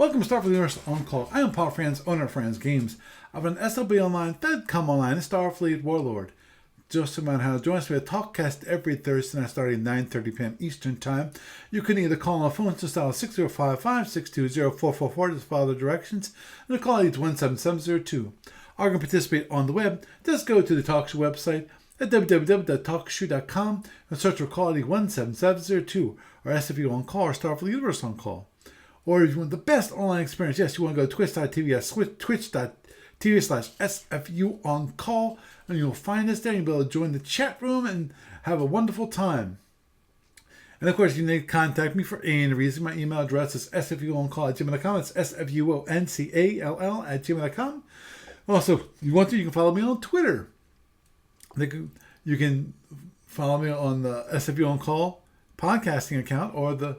Welcome to Starfleet Universe On Call. I am Paul Franz, owner of Franz Games. I'm an SLB Online, FedCom Online, and Starfleet Warlord. Just a minute how to join us. We have a talkcast every Thursday night starting at 9:30 p.m. Eastern Time. You can either call on the phone to dial 6055-620-444 to follow the directions, and the call ID is 17702. Or you can participate on the web. Just go to the TalkShoe website at www.talkshoe.com and search for call ID 17702 or SFU On Call or Starfleet Universe On Call. Or if you want the best online experience, yes, you want to go to twitch.tv, twitch.tv/SFU On Call, and you'll find us there. You'll be able to join the chat room and have a wonderful time. And of course, you need to contact me for any reason. My email address is sfuoncall@gmail.com. It's sfuoncall@gmail.com. Also, you want to, you can follow me on Twitter. You can follow me on the SFU On Call podcasting account or the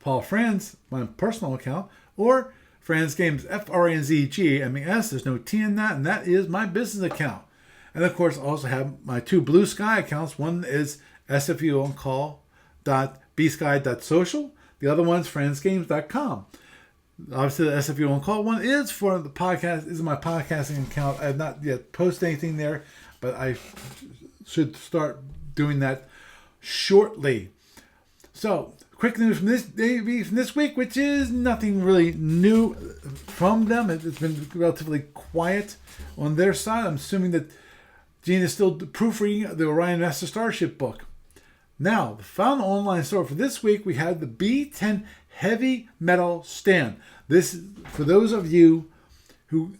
Paul Franz, my personal account, or Franz Games, FRANZGAMES. There's no T in that, and that is my business account. And of course, I also have my two Blue Sky accounts. One is sfuoncall.bsky.social. The other one's franzgames.com. Obviously, the SFU On Call one is for the podcast. This is my podcasting account. I have not yet posted anything there, but I should start doing that shortly. So, quick news from this week, which is nothing really new from them. It's been relatively quiet on their side. I'm assuming that Gene is still proofreading the Orion Master Starship book. Now, the found online store for this week, we had the B10 Heavy Metal Stand. This is for those of you who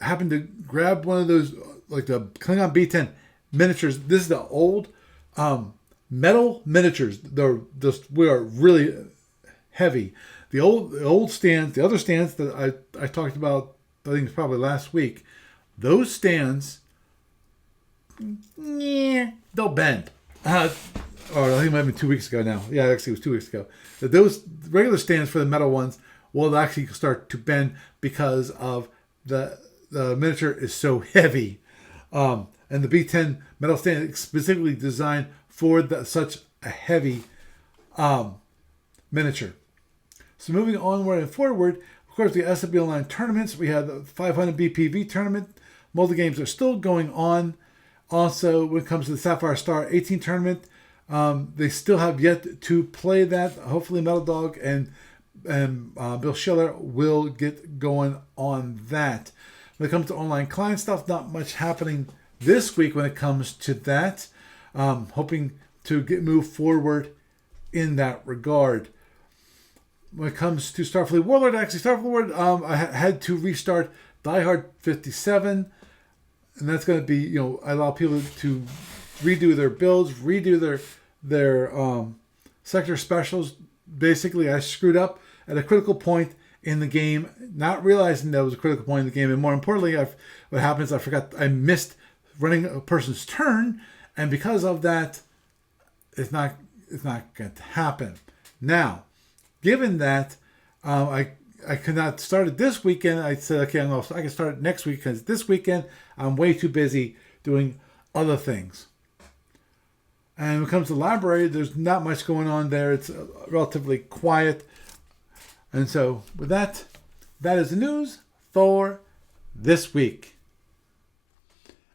happen to grab one of those, like the Klingon B10 miniatures. This is the old metal miniatures. We are really heavy. The old stands, the other stands that I talked about, I think it's probably last week. Those stands, they'll bend. Or I think it might have been 2 weeks ago now. Yeah, actually it was 2 weeks ago. But those regular stands for the metal ones will actually start to bend because of the miniature is so heavy. And the B10 metal stand is specifically designed for such a heavy miniature. So moving onward and forward, of course, the SFB Online tournaments. We had the 500 BPV tournament. Multi-games are still going on. Also, when it comes to the Sapphire Star 18 tournament, they still have yet to play that. Hopefully Metal Dog and Bill Schiller will get going on that. When it comes to online client stuff, not much happening this week when it comes to that. Hoping to move forward in that regard. When it comes to Starfleet Warlord, I had to restart Die Hard 57, and that's going to be, I allow people to redo their builds, redo their sector specials. Basically, I screwed up at a critical point in the game, not realizing that was a critical point in the game, and more importantly, what happens, I missed running a person's turn. And because of that, it's not going to happen. Now, given that I could not start it this weekend, I said, okay, I can start it next week because this weekend I'm way too busy doing other things. And when it comes to the library, there's not much going on there. It's relatively quiet. And so with that is the news for this week.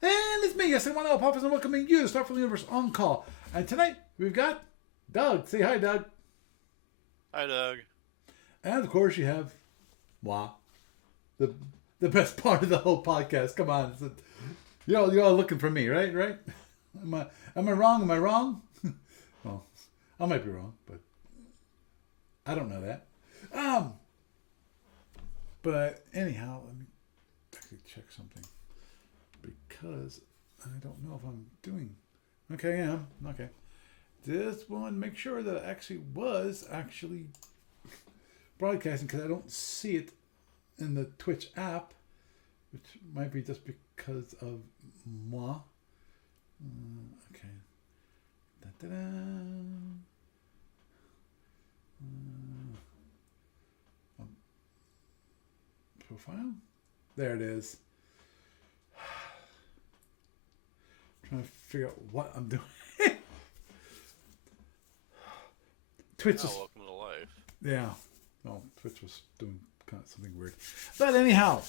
And it's me, yes, I'm Poppers, and welcoming you to Starfleet Universe On Call. And tonight, we've got Doug. Say hi, Doug. Hi, Doug. And of course, you have the best part of the whole podcast. Come on. You're all looking for me, right? Right? Am I wrong? Am I wrong? Well, I might be wrong, but I don't know that. But anyhow, let me actually check something. Because I don't know if I'm doing. Okay, I am. Okay. Just want to make sure that I was broadcasting because I don't see it in the Twitch app, which might be just because of moi. Okay. Da-da-da. Profile? There it is. Trying to figure out what I'm doing. Twitch is... welcome to life. Yeah. No, Twitch was doing kind of something weird. But anyhow,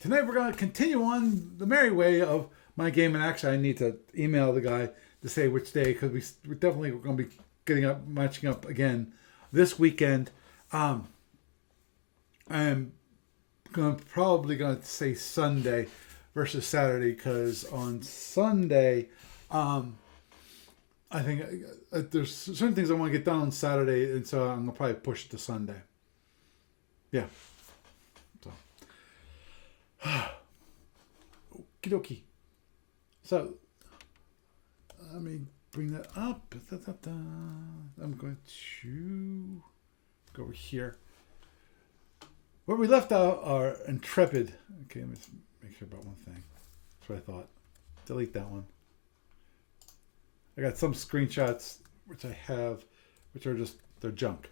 tonight we're going to continue on the merry way of my game. And actually, I need to email the guy to say which day, because we're definitely going to be matching up again this weekend. I'm probably going to say Sunday versus Saturday, because on Sunday, I think there's certain things I want to get done on Saturday, and so I'm going to probably push it to Sunday. Yeah. So. Okie dokie. So, let me bring that up. I'm going to go over here. Where we left out our Intrepid. Okay, let me just make sure about one thing. That's what I thought. Delete that one. I got some screenshots which I have, which are just, they're junk.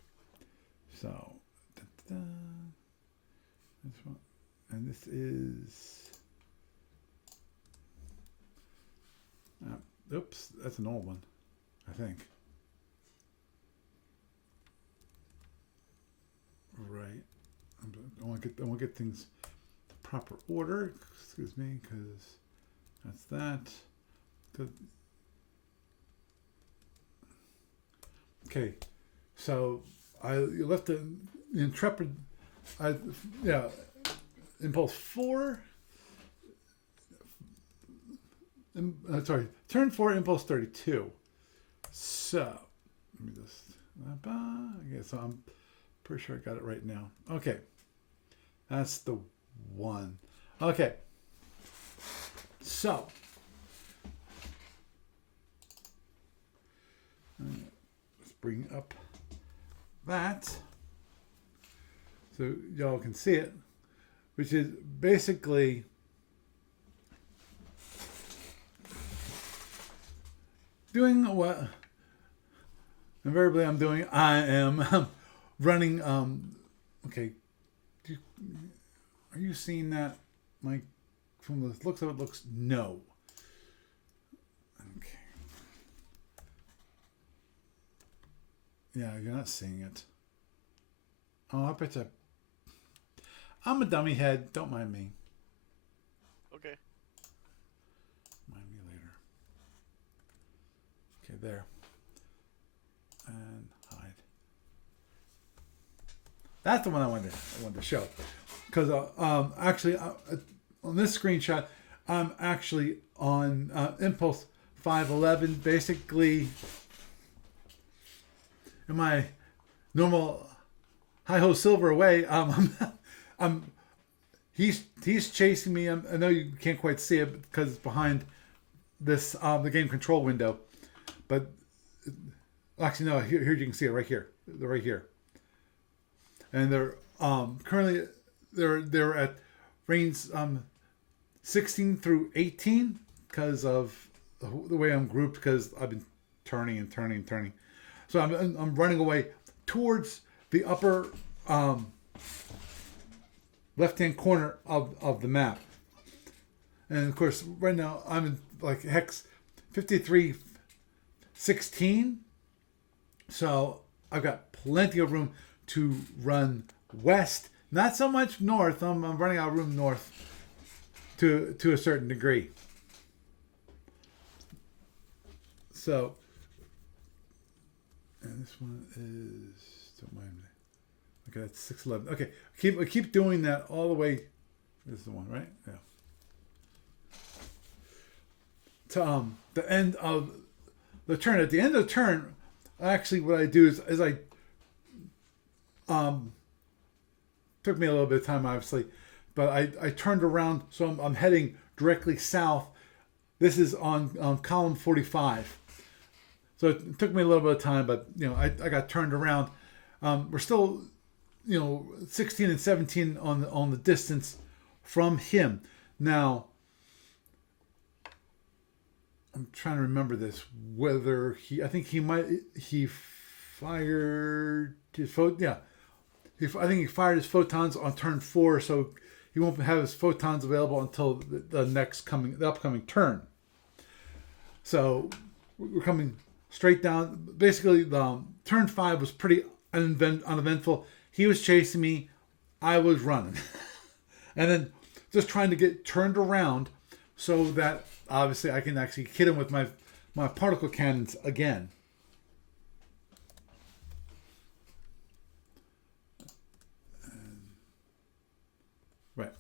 So, this one, and this is, oops, that's an old one, I think. Right. I want to get things the proper order. Excuse me, because that's that. Good. Okay, so you left the Intrepid. Impulse 4. Turn 4, Impulse 32. So let me just. Okay, so I'm pretty sure I got it right now. Okay, that's the one. Okay, so. Bring up that so y'all can see it, which is basically doing what invariably I'm doing. I am running. Okay, are you seeing that? Like, from the looks of it, looks no. Yeah, you're not seeing it. Oh, I bet you. I'm a dummy head. Don't mind me. Okay. Mind me later. Okay, there. And hide. That's the one I wanted to show. Because actually, on this screenshot, I'm actually on Impulse 511. Basically, in my normal hi-ho silver way, he's chasing me. I know you can't quite see it because it's behind this the game control window, but actually no, here you can see it right here. They're right here, and they're currently they're at range 16 through 18 because of the way I'm grouped, because I've been turning and turning and turning. So I'm running away towards the upper left-hand corner of the map. And of course, right now I'm in like hex 5316. So I've got plenty of room to run west. Not so much north. I'm running out of room north to a certain degree. So. And this one is, don't mind me. Okay, that's 611. Okay, I keep doing that all the way. This is the one, right? Yeah. To the end of the turn. At the end of the turn, actually, what I do is I took me a little bit of time, obviously, but I turned around, so I'm heading directly south. This is on column 45. So it took me a little bit of time, but I got turned around. We're still, 16 and 17 on the distance from him. Now, I'm trying to remember this. Whether I think he fired his photon. Yeah, I think he fired his photons on turn 4, so he won't have his photons available until the upcoming turn. So we're coming straight down. Basically, the turn 5 was pretty uneventful. He was chasing me. I was running. And then just trying to get turned around so that obviously I can actually hit him with my particle cannons again. Right.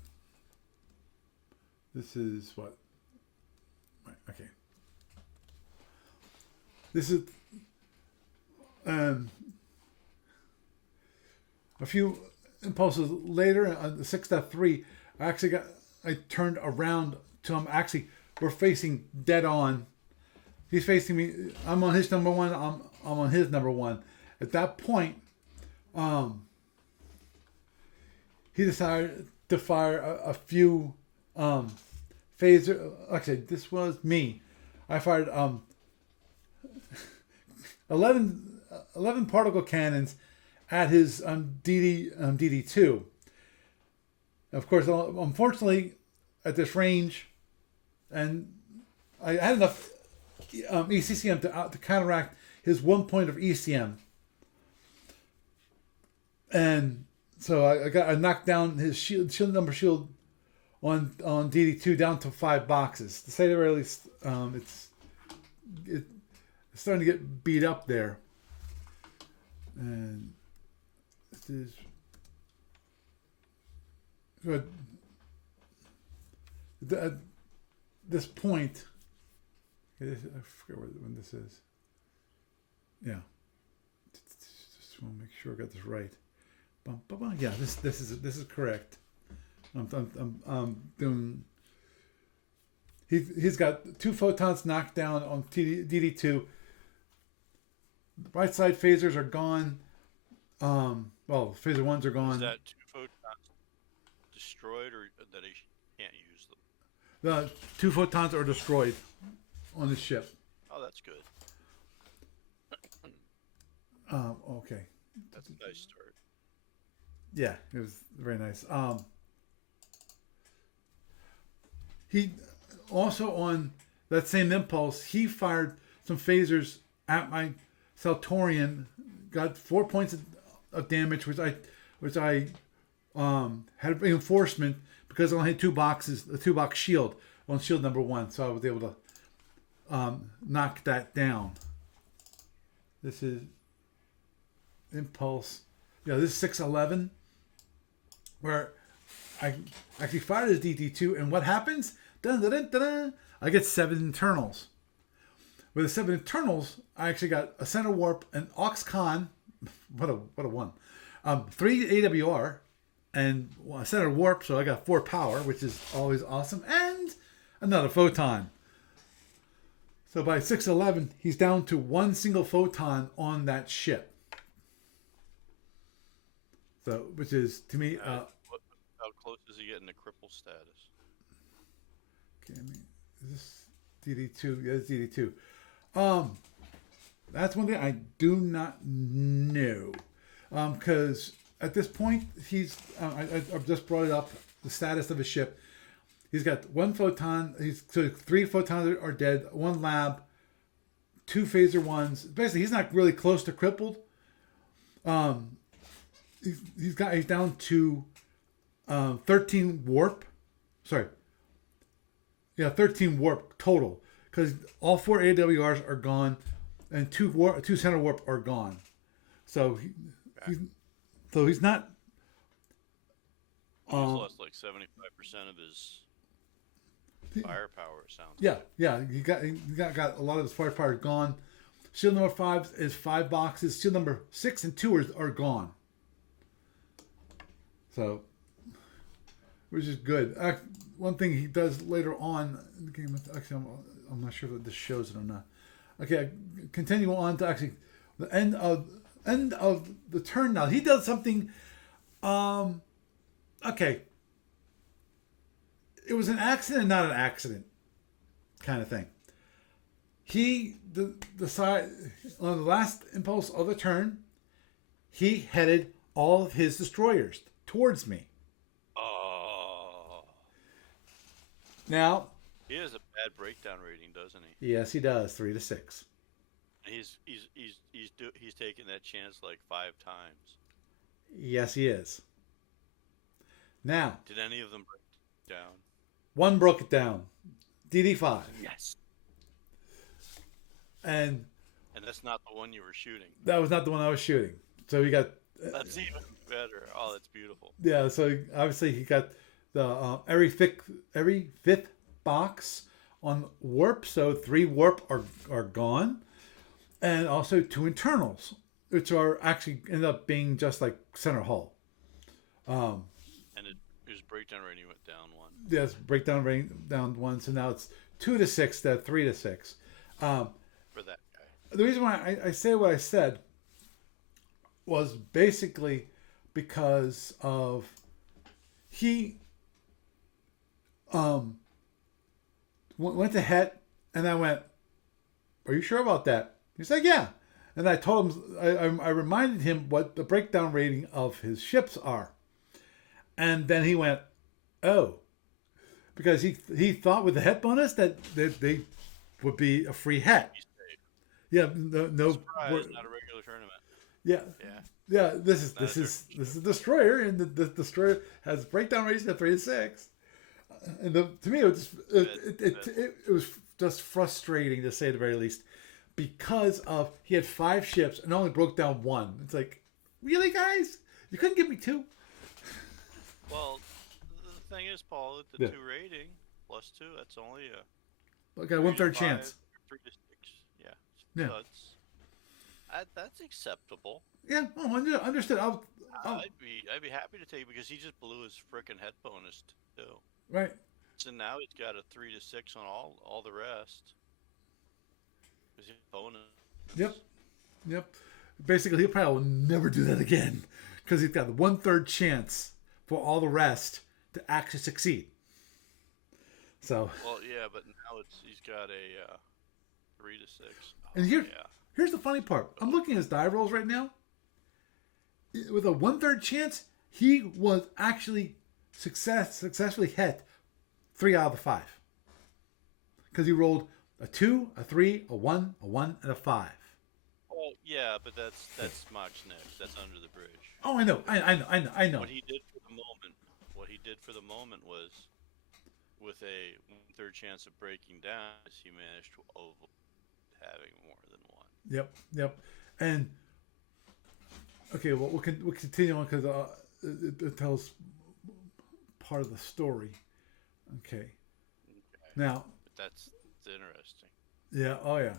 This is what? Right. Okay. This is a few impulses later on the 6.3. I turned around to him. Actually, we're facing dead on. He's facing me. I'm on his number one. I'm on his number one. At that point, he decided to fire a few phaser. Actually, this was me. I fired 11 particle cannons at his DD2. Of course, unfortunately, at this range, and I had enough ECCM to counteract his 1 point of ECM, and so I knocked down his shield on DD2 down to 5 boxes. To say the very least, it's starting to get beat up there, and this is good. At this point, I forget when this is. Yeah, just want to make sure I got this right. Yeah, this is correct. I'm doing. He's got 2 photons knocked down on DD2. Right side phasers are gone. Well, phaser 1s are gone. Is that 2 photons destroyed, or that he can't use them? The 2 photons are destroyed on the ship. Oh, that's good. Okay. That's a nice start. Yeah, it was very nice. He also, on that same impulse, he fired some phasers at my Saltorian, got 4 points of damage, which I had reinforcement because I only had 2 boxes, a 2-box shield on shield number 1, so I was able to knock that down. This is impulse. Yeah, this is 6.11, where I actually fired his DD2, and what happens? Dun, dun, dun, dun, dun, I get 7 internals. With the 7 internals, I actually got a center warp, an Oxcon, what a one, 3 AWR, and a center warp, so I got 4 power, which is always awesome, and another photon. So by 6.11, he's down to 1 single photon on that ship. So, which is to me, how close is he getting to cripple status? Okay, is this DD2? Yeah, it's DD2. That's one thing I do not know, because at this point I've just brought it up, the status of his ship. He's got 1 photon. So 3 photons are dead. 1 lab, 2 phaser 1s. Basically, he's not really close to crippled. He's down to 13 warp. Sorry. Yeah, 13 warp total, because all 4 AWRs are gone, and 2 center warp are gone. So he's not. He's lost like 75% of his firepower. Sounds. Yeah. He got a lot of his firepower gone. Shield number 5 is 5 boxes. Shield number 6 and 2 are gone. So, which is good. One thing he does later on in the game, actually, I'm not sure if this shows it or not. Okay, continue on to actually the end of the turn. Now he does something. Okay, it was an accident, not an accident, kind of thing. He decided on the last impulse of the turn, he headed all of his destroyers towards me. Oh. Now he has a bad breakdown rating, doesn't he? Yes, he does. 3 to 6. He's taking that chance like 5 times. Yes, he is. Now, Did any of them break down? one broke it down, DD5, Yes. and And that's not the one you were shooting. that was not the one I was shooting. So he got That's even better. Oh, that's beautiful. yeah. So obviously he got the every fifth box on warp. So 3 warp are gone, and also 2 internals, which are actually end up being just like center hull. And his breakdown rating went down one Yes, breakdown rating down 1. So now it's 2 to 6 to 3 to 6. for that guy. The reason why I say what I said was basically because of he went to Het, and I went, "Are you sure about that?" He's like, "Yeah." And I told him, I reminded him what the breakdown rating of his ships are, and then he went, "Oh," because he thought with the Het bonus that they would be a free Het. He's safe. Yeah, no, Surprise, not a regular tournament. yeah, Yeah. yeah. This is Not a destroyer, and the destroyer has breakdown rating of 3 to 6. And to me, it was just frustrating, to say the very least, because of he had 5 ships and only broke down 1. It's like, really, guys, you couldn't give me 2. Well, the thing is, Paul, at the Yeah. 2 rating plus 2, that's only a Okay, 3 to 1/3 5, chance. 3 to 6. Yeah. Yeah, So that's acceptable. yeah. Oh, understood. I'd be happy to take it because he just blew his frickin' head bonus too. Right. So now he's got a 3 to 6 on all the rest. Because he's bonus. Yep. Yep. Basically, he probably will never do that again because he's got a 1/3 chance for all the rest to actually succeed. So, Well, yeah, but now he's got a 3 to 6. Oh, and yeah. here's the funny part. I'm looking at his die rolls right now. With a 1/3 chance, he was actually successfully hit 3 out of the 5 because he rolled a 2, a 3, a 1, a 1, and a 5. Well, yeah, but that's Mock's next. That's under the bridge. Oh, I know. I know. What he did for the moment was, with a 1/3 chance of breaking down, is he managed to avoid having more than one. Yep. And okay, well, we'll continue on because it tells part of the story. Okay. Okay. Now, But that's interesting. yeah. Oh, yeah.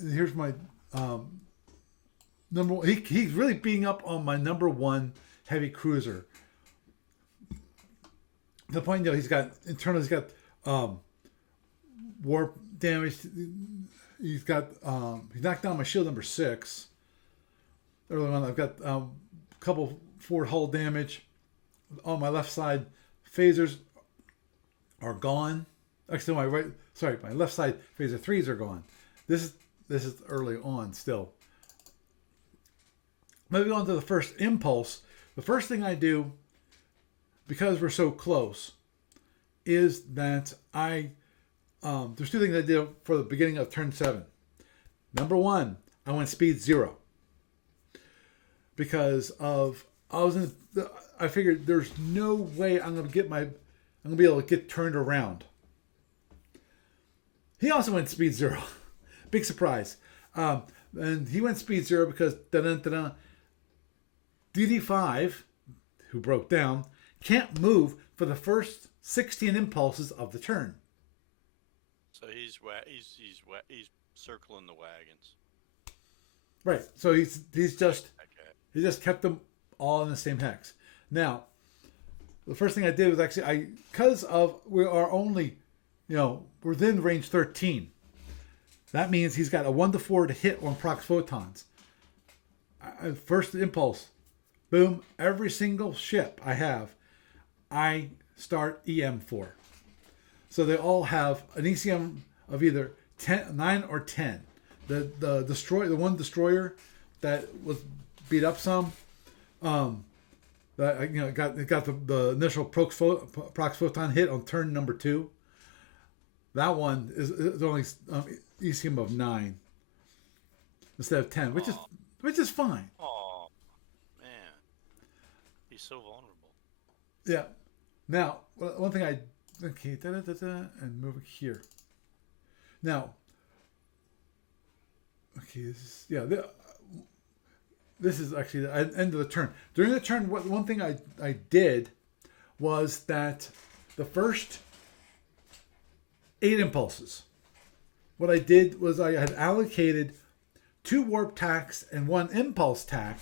Here's my number one. He's really beating up on my number 1 heavy cruiser. The point, he's got internal. He's got warp damage. He's got he knocked down my shield number 6. Early on, I've got a couple forward hull damage. On my left side, phasers are gone. Actually, my left side phaser 3s are gone. This is early on still. Moving on to the first impulse. The first thing I do, because we're so close, is that there's 2 things I did for the beginning of turn 7. Number 1, I went speed 0 because I figured there's no way I'm gonna be able to get turned around. He also went speed 0. Big surprise. And he went speed 0 because DD5, who broke down, can't move for the first 16 impulses of the turn. So he's circling the wagons. Right. So he's just Okay. he just kept them all in the same hex. Now, the first thing I did was actually because we are only, within range 13. That means he's got a 1 to 4 to hit on proc photons. First impulse, boom! Every single ship I have, I start EM for. So they all have an ECM of either 9 or 10. The one destroyer that was beat up some, that got the initial proc photon hit on turn number 2. That one is only ECM of 9 instead of 10, which is fine. Oh, He's so vulnerable. Yeah. Now, one thing okay, and move it here. Now, okay, this is actually the end of the turn. During the turn, one thing I did was that the first 8 impulses, what I did was I had allocated 2 warp tacks and 1 impulse tack,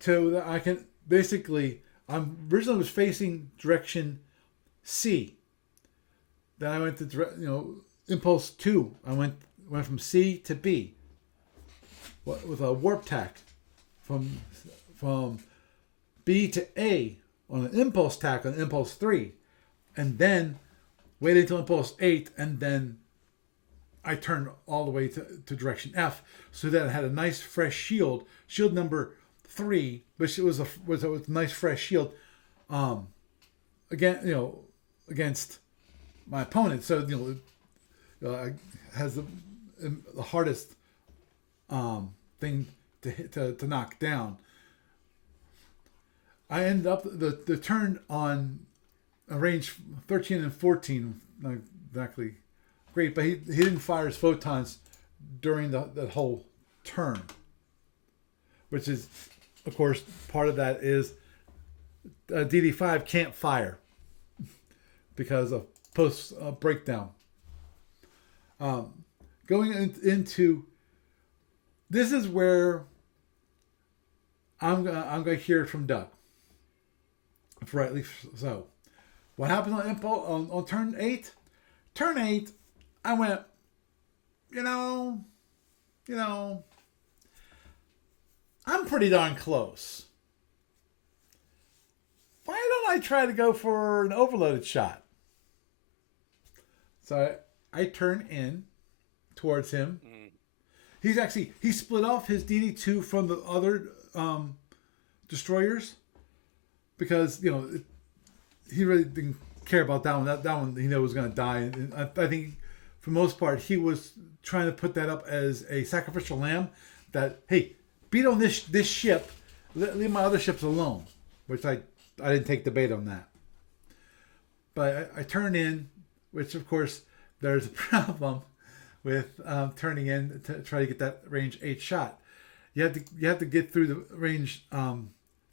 so that I can basically, originally was facing direction C. Then I went to impulse 2. I went from C to B with a warp tack from B to A on an impulse tack on impulse 3, and then waited until impulse 8, and then I turned all the way to direction F, so that it had a nice fresh shield number 3, but it was a nice fresh shield, against my opponent. So has the hardest thing to knock down. I ended up the turn on range 13 and 14, not exactly great, but he didn't fire his photons during that whole turn, which is, of course, part of that is DD5 can't fire because of post breakdown. Going into this is where I'm gonna hear it from Doug. Rightly so. What happened on impulse on turn 8? Turn 8, I went, I'm pretty darn close. Why don't I try to go for an overloaded shot? So I turn in towards him. He split off his DD2 from the other destroyers because he really didn't care about that one. That one he knew was going to die. And I think for the most part he was trying to put that up as a sacrificial lamb. That, hey, beat on this ship, leave my other ships alone. Which I didn't take the bait on that. But I turn in, which of course there's a problem with turning in to try to get that range 8 shot. You have to get through the range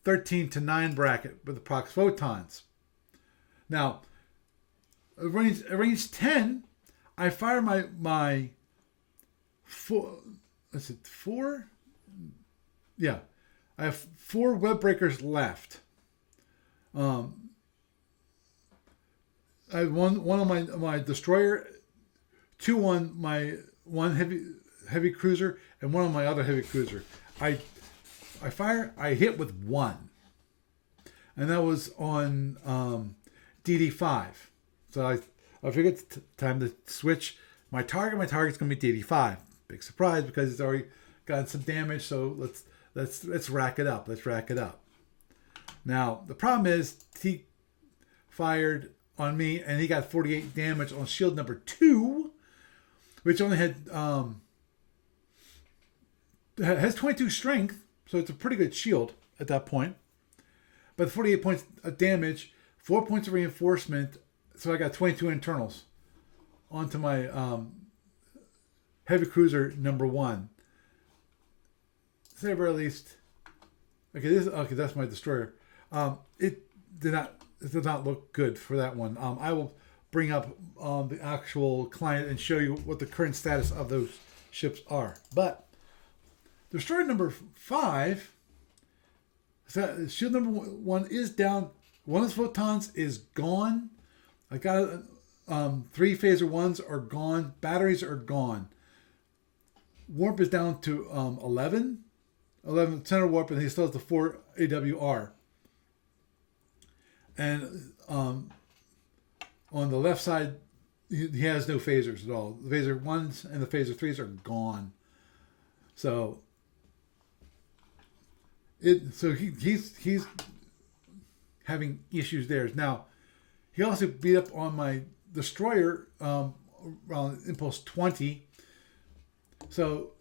13 to 9 bracket with the prox photons. Now, range 10, I fire my 4. Is it 4? Yeah, I have 4 web breakers left. I have one on my destroyer, 2 on my one heavy cruiser, and 1 on my other heavy cruiser. I fire. I hit with 1, and that was on DD5. So I figured it's time to switch my target. My target's going to be DD5. Big surprise because it's already gotten some damage. So let's rack it up. Let's rack it up. Now the problem is he fired on me and he got 48 damage on shield number 2, which only has 22 strength, so it's a pretty good shield at that point. But 48 points of damage, 4 points of reinforcement, so I got 22 internals onto my heavy cruiser number 1. Say at least. Okay, that's my destroyer. It did not look good for that one. I will bring up the actual client and show you what the current status of those ships are. But destroyer number 5, shield number 1 is down. 1 of the photons is gone. I got 3 phaser 1s are gone. Batteries are gone. Warp is down to 11 center warp, and he still has the 4 AWR. And on the left side, he has no phasers at all. The phaser 1s and the phaser 3s are gone. So he's having issues there. Now, he also beat up on my destroyer around impulse 20. So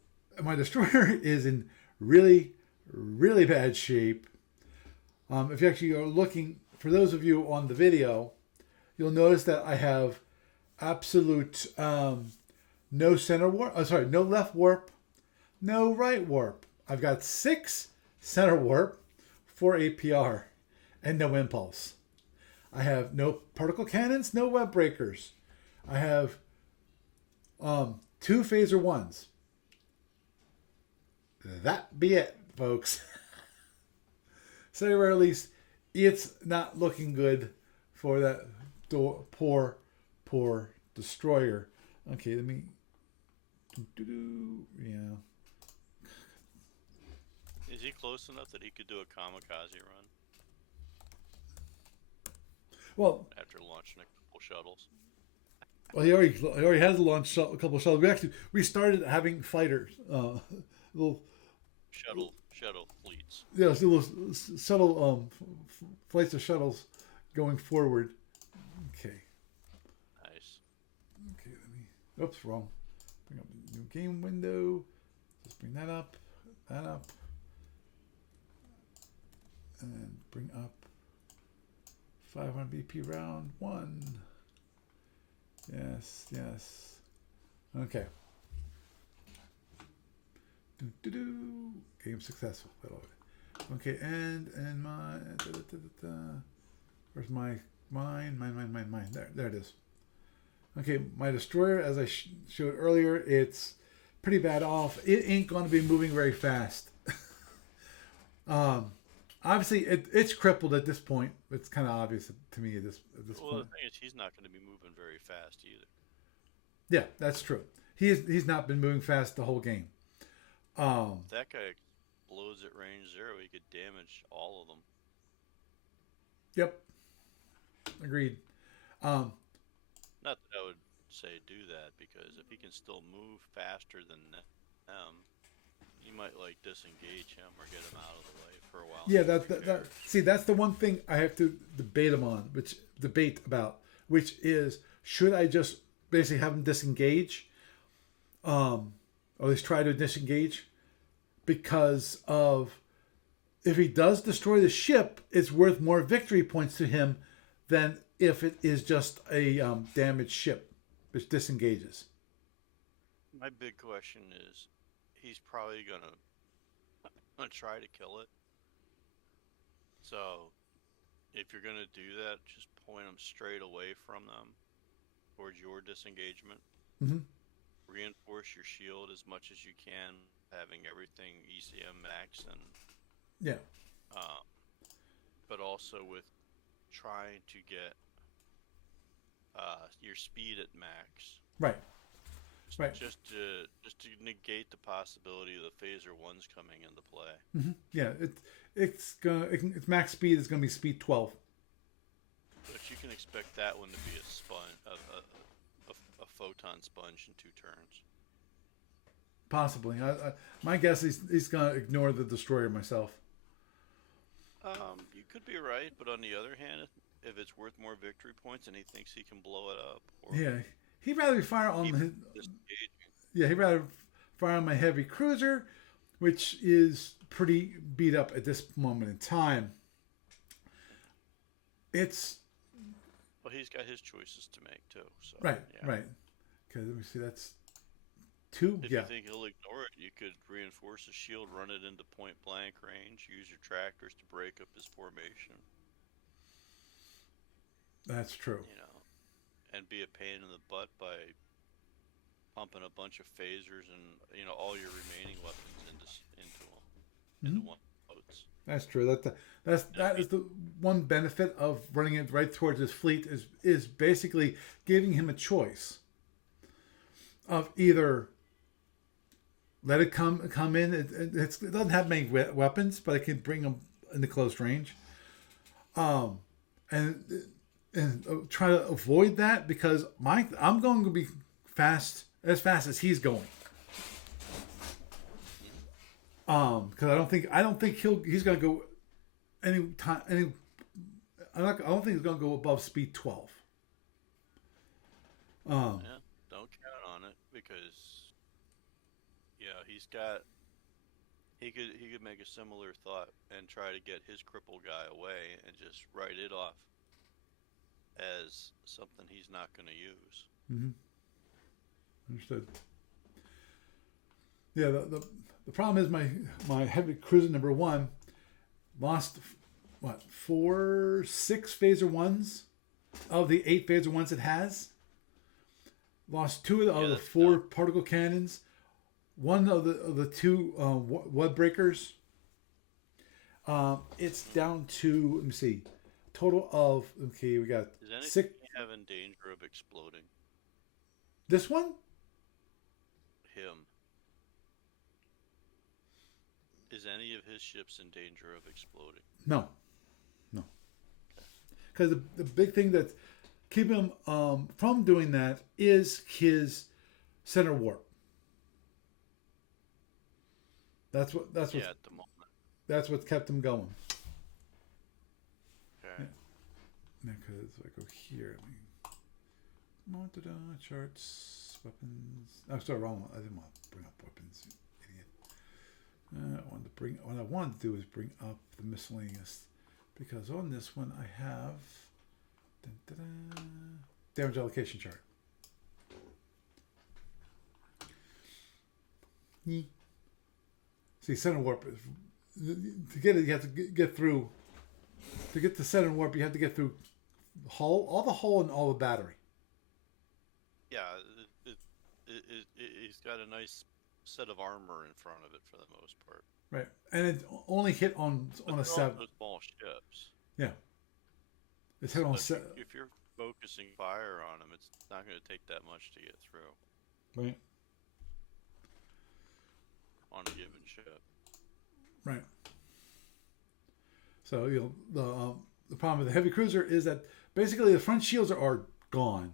my destroyer is in really, really bad shape. If you actually are looking, for those of you on the video, you'll notice that I have absolute no center warp. Sorry, no left warp, no right warp. I've got 6 center warp, 4 APR, and no impulse. I have no particle cannons, no web breakers. I have 2 phaser ones. That be it, folks. So at very least, it's not looking good for that poor destroyer. Okay, let me. Yeah. Is he close enough that he could do a kamikaze run Well, after launching a couple shuttles? he already has launched a couple of shuttles. We started having fighters, little Shuttle fleets. yeah, so little shuttle flights of shuttles going forward. Okay, Nice. okay. Let me. Oops, wrong. Bring up the new game window. Just bring that up, and then bring up 500 BP round 1. Yes, yes. Okay. Game successful. Okay, and my where's my mine? There it is. Okay, my destroyer, as I showed earlier, it's pretty bad off. It ain't going to be moving very fast. Obviously, it's crippled at this point. It's kind of obvious to me at this Well, point. the thing is, he's not going to be moving very fast either. Yeah, that's true. He's not been moving fast the whole game. If that guy blows at range 0, he could damage all of them. Yep. Agreed. Not that I would say do that, because if he can still move faster than them, you might like disengage him or get him out of the way for a while. Yeah, that's the one thing I have to debate about, which is, should I just basically have him disengage, or at least try to disengage, because of, if he does destroy the ship, it's worth more victory points to him than if it is just a damaged ship which disengages. My big question is, he's probably gonna try to kill it. So, if you're gonna do that, just point them straight away from them towards your disengagement. Mm-hmm. Reinforce your shield as much as you can, having everything ECM max, and Yeah. but also with trying to get your speed at max. Right. Right. Just to negate the possibility of the phaser ones coming into play. Mm-hmm. Yeah. Its max speed is gonna be speed 12. But you can expect that one to be a sponge, a photon sponge in 2 turns. Possibly. My guess is he's gonna ignore the destroyer myself. You could be right, but on the other hand, if it's worth more victory points and he thinks he can blow it up, or Yeah. He'd rather fire on disengaging. Yeah, he'd rather fire on my heavy cruiser, which is pretty beat up at this moment in time. It's Well, he's got his choices to make too. So right, yeah. right. Okay, let me see. That's 2. If Yeah, you think he'll ignore it, you could reinforce the shield, run it into point blank range, use your tractors to break up his formation. that's true. You know, and be a pain in the butt by pumping a bunch of phasers and all your remaining weapons into one boats. That's true. That is the one benefit of running it right towards his fleet is basically giving him a choice of either let it come in. It doesn't have many weapons, but it can bring them into close range. And try to avoid that, because I'm going to be fast as he's going. Because I don't think he's going to go I don't think he's going to go above speed 12. Yeah, don't count on it, because he could make a similar thought and try to get his cripple guy away and just write it off as something he's not going to use. Mm-hmm. Understood. Yeah, the problem is my heavy cruiser number one lost what 6 phaser ones of the 8 phaser ones it has. Lost 2 of the 4 particle cannons, 1 of the 2 web breakers. It's down to, let me see, total of, okay, we got Is anything 6. have in danger of exploding? This one? Him. Is any of his ships in danger of exploding? No. Because the big thing that's keeping him from doing that is his center warp. That's what at the moment. That's what kept him going. Okay. Because I go here, mounted charts, weapons. Oh, sorry, wrong one. I didn't want to bring up weapons, idiot. What I wanted to do is bring up the miscellaneous, because on this one I have damage allocation chart. See, center warp is, to get it, you have to get through. To get the center warp, you have to get through all the hull and all the battery. Yeah, he's got a nice set of armor in front of it for the most part. Right, and it only hit on a 7. Small ships. Yeah, it's hit on 7. If you're focusing fire on them, it's not going to take that much to get through. Right. On a given ship. Right. So the problem with the heavy cruiser is that basically the front shields are gone.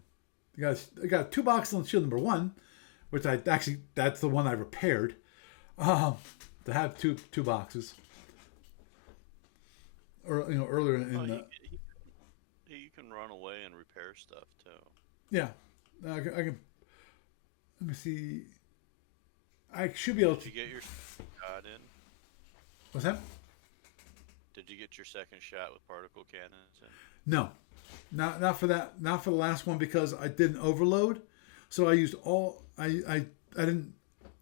I got 2 boxes on shield number 1, which that's the one I repaired. To have two boxes. Or earlier in the. You can run away and repair stuff too. Yeah, I can. Let me see. I should be able to. Did you get your shot in? What's that? Did you get your second shot with particle cannons in? No, not for that. Not for the last one, because I didn't overload. So I used all. I didn't.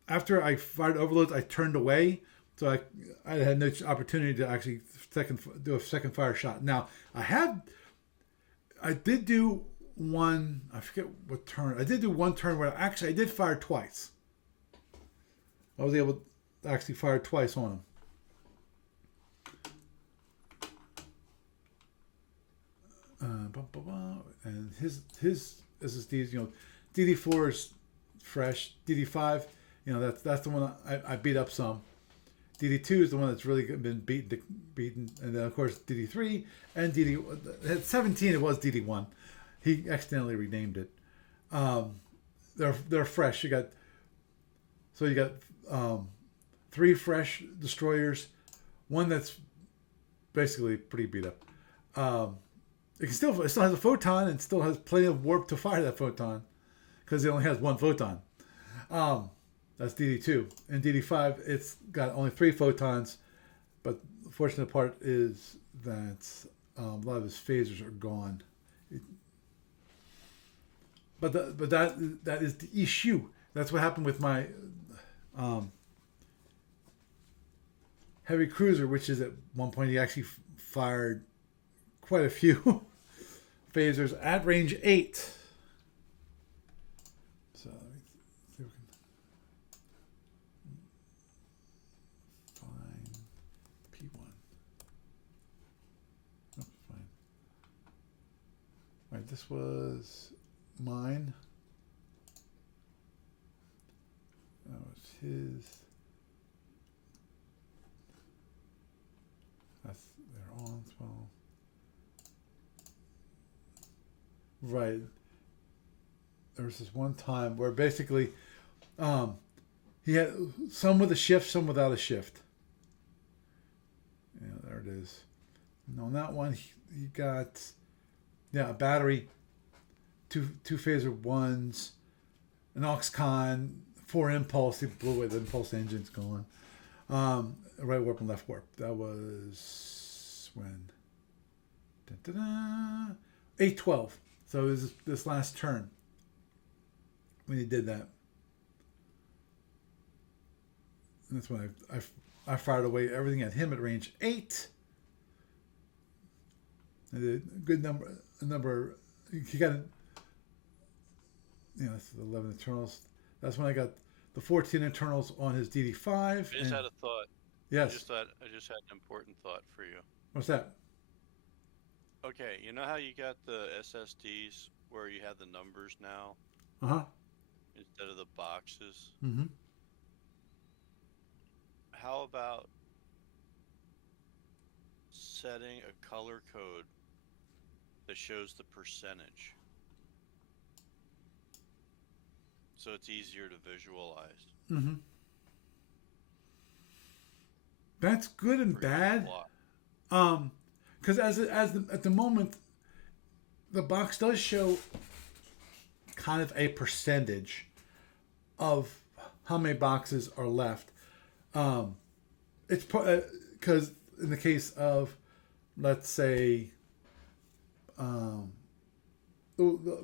After I fired overloads, I turned away. So I had no opportunity to actually do a second fire shot. Now I did do one. I forget what turn. I did do one turn where I did fire twice. I was able to actually fire twice on him. And his SSDs, DD4 is fresh. DD5, that's the one I beat up some. DD2 is the one that's really been beaten, and then of course DD3 and at 17 it was DD1. He accidentally renamed it. They're fresh. You got 3 fresh destroyers, one that's basically pretty beat up. It still has a photon and still has plenty of warp to fire that photon, because it only has 1 photon. That's DD2. And DD5, it's got only 3 photons, but the fortunate part is that a lot of his phasers are gone. But that is the issue. That's what happened with my heavy cruiser, which is at one point he actually fired quite a few phasers at range 8. So let me see if we can find P1. Oh, fine. All right, this was mine. That was his. They're on as well. Right. There was this one time where basically he had some with a shift, some without a shift. Yeah, there it is. And on that one, he got a battery, two phaser ones, an aux con, 4 impulse. He blew away the impulse engine's gone. Right warp and left warp. That was when 8-12. So this last turn when he did that. And that's when I fired away everything at him at range 8. I did a good number. A number. He got, that's 11 internals. That's when I got the 14 internals on his DD5. I just had a thought. Yes. I just had an important thought for you. What's that? Okay, you know how you got the SSDs where you have the numbers now Uh huh. instead of the boxes? Mm-hmm. How about setting a color code that shows the percentage so it's easier to visualize? Mm-hmm. That's good and For each bad. block. Because at the moment, the box does show kind of a percentage of how many boxes are left. It's because in the case of, let's say, the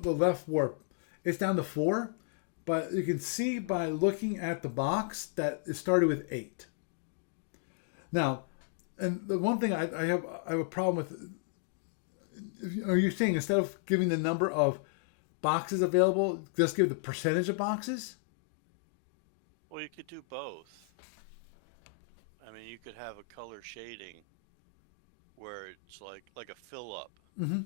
left warp, it's down to 4, but you can see by looking at the box that it started with 8. Now, and the one thing I have a problem with. Are you saying instead of giving the number of boxes available, just give the percentage of boxes? Well, you could do both. I mean, you could have a color shading where it's like a fill up, Mm-hmm.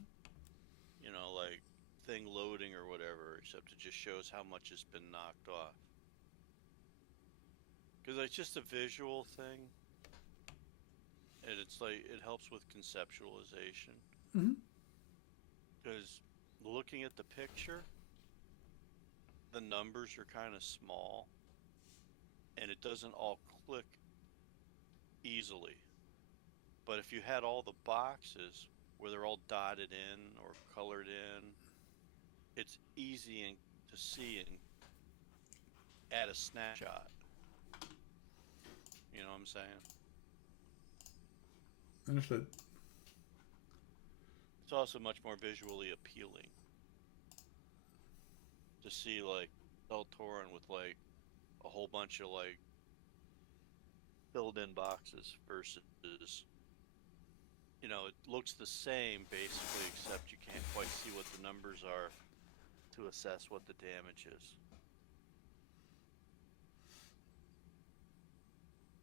like thing loading or whatever, except it just shows how much has been knocked off. Because it's just a visual thing, and it's like it helps with conceptualization. Mm-hmm. Because looking at the picture, the numbers are kind of small, and it doesn't all click easily. But if you had all the boxes where they're all dotted in or colored in, it's easy to see and add a snapshot. You know what I'm saying? Understood. It's also much more visually appealing to see like El Torin with like a whole bunch of like filled in boxes versus, it looks the same basically, except you can't quite see what the numbers are to assess what the damage is.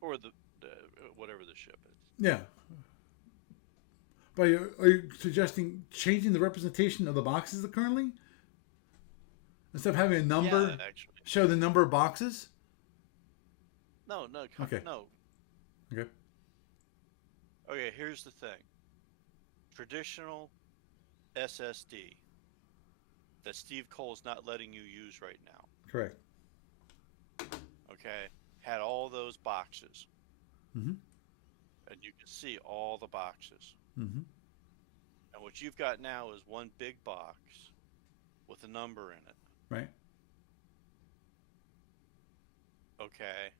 Or the whatever the ship is. Yeah. But are you suggesting changing the representation of the boxes currently? Instead of having a Yeah, number actually. show the number of boxes? No, no, Okay. no. Okay. Okay, here's the thing. Traditional SSD that Steve Cole's not letting you use right now, Correct. okay, had all those boxes. Mm-hmm. And you can see all the boxes. Mm-hmm. And what you've got now is one big box with a number in it. Right. Okay.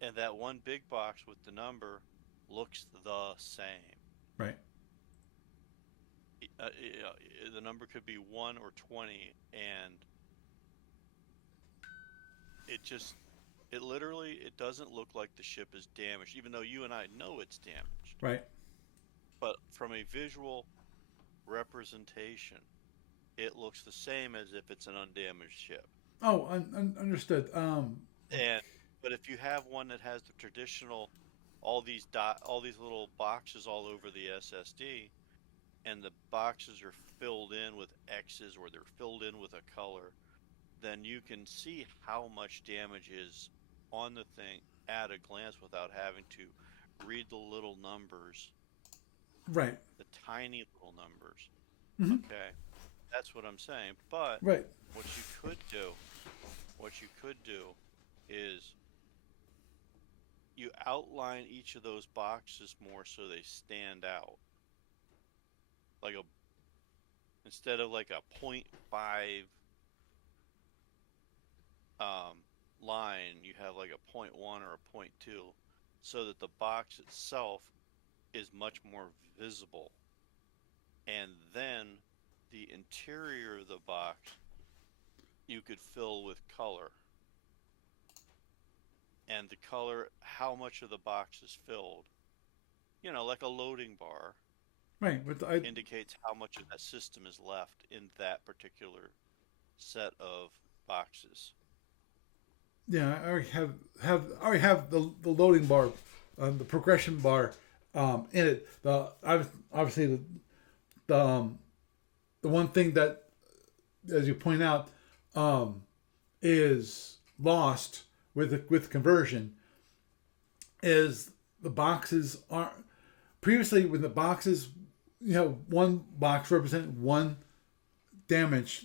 And that one big box with the number looks the same. Right. The number could be 1 or 20, and it literally, it doesn't look like the ship is damaged, even though you and I know it's damaged. Right. But from a visual representation, it looks the same as if it's an undamaged ship. Oh, understood. But if you have one that has the traditional, all these little boxes all over the SSD, and the boxes are filled in with X's or they're filled in with a color, then you can see how much damage is on the thing at a glance without having to read the little numbers, Right. the tiny little numbers. Mm-hmm. Okay, that's what I'm saying. But Right. what you could do is you outline each of those boxes more so they stand out. Like instead of like a 0.5 line, you have like a 0.1 or a 0.2. so that the box itself is much more visible. And then the interior of the box you could fill with color. And the color, how much of the box is filled, like a loading bar, Right, but indicates how much of that system is left in that particular set of boxes. yeah, I already I already have the loading bar, the progression bar, in it. Obviously the one thing that, as you point out, is lost with conversion is the boxes are previously when the boxes, one box represented one damage,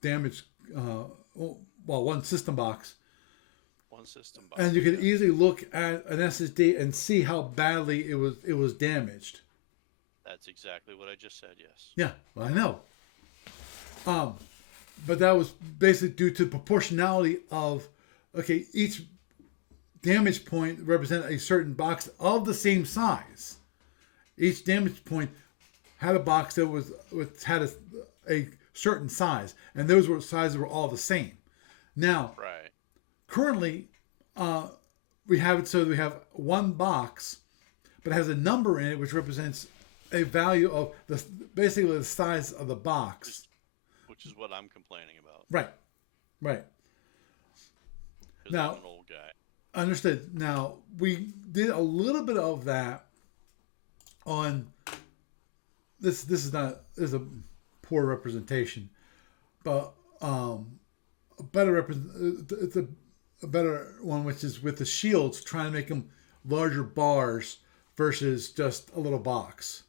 damage, one system box, One system box. and you could easily look at an SSD and see how badly it was damaged. That's exactly what I just said, yes. Yeah, well, I know. But that was basically due to proportionality of, okay, each damage point represented a certain box of the same size. Each damage point had a box that had a certain size, and those sizes were all the same. Now, Right. currently, we have it so that we have one box, but it has a number in it which represents a value of basically the size of the box. Which is what I'm complaining about. Right. Right. Because Now, I'm an old guy. understood. Now, we did a little bit of that on this. This is a poor representation, but a better it's a better one, which is with the shields, trying to make them larger bars versus just a little box.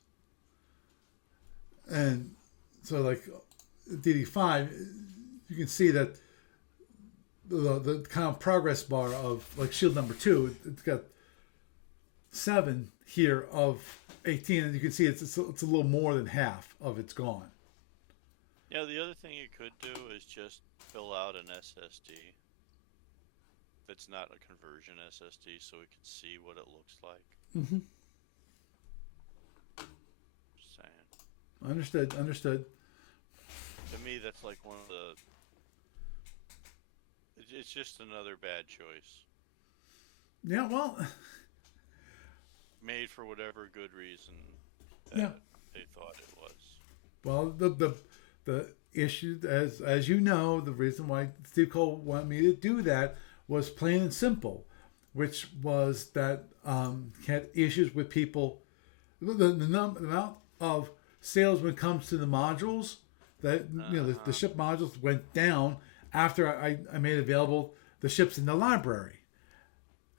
And so, like DD5, you can see that the kind of progress bar of like shield number 2, it's got 7 here of 18, and you can see it's a little more than half of it's gone. Yeah, the other thing you could do is just fill out an SSD that's not a conversion SSD so we can see what it looks like. Mm-hmm. Just saying. Understood. To me, that's like one of the... It's just another bad choice. Yeah, well, Made for whatever good reason yeah. they thought it was. Well, the issue, as you know, the reason why Steve Cole wanted me to do that was plain and simple, which was that he had issues with people. The amount of sales when it comes to the modules, that the ship modules went down after I made available the ships in the library,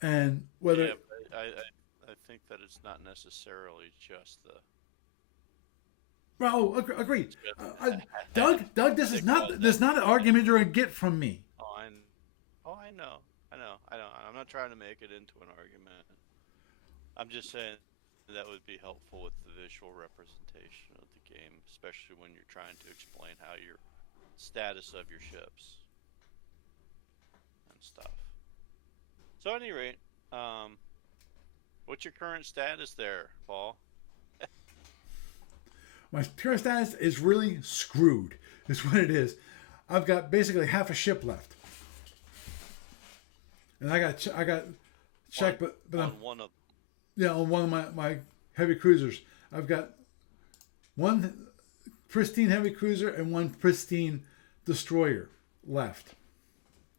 and whether I think that it's not necessarily just the... well, agreed. Doug, this is not an argument you're gonna get from me. I know. I'm not trying to make it into an argument. I'm just saying that would be helpful with the visual representation of the game, especially when you're trying to explain how your status of your ships and stuff. So, at any rate, what's your current status there, Paul? My current status is really screwed. Is what it is. I've got basically half a ship left, and I got checked, but on one of on one of my heavy cruisers, I've got one pristine heavy cruiser and one pristine destroyer left.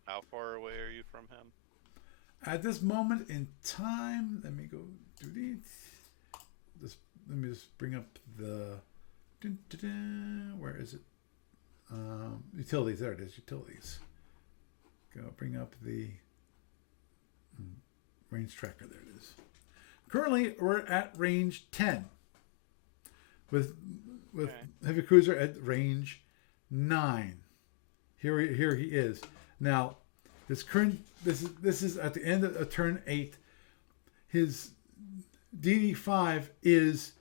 How far away are you from him? At this moment in time, let me go do these. Let me just bring up the. Where is it? Utilities. There it is. Utilities. Go bring up the range tracker. There it is. Currently, we're at range 10 with Okay. heavy cruiser at range 9. Here he is. Now, this is at the end of turn 8. His DD5 is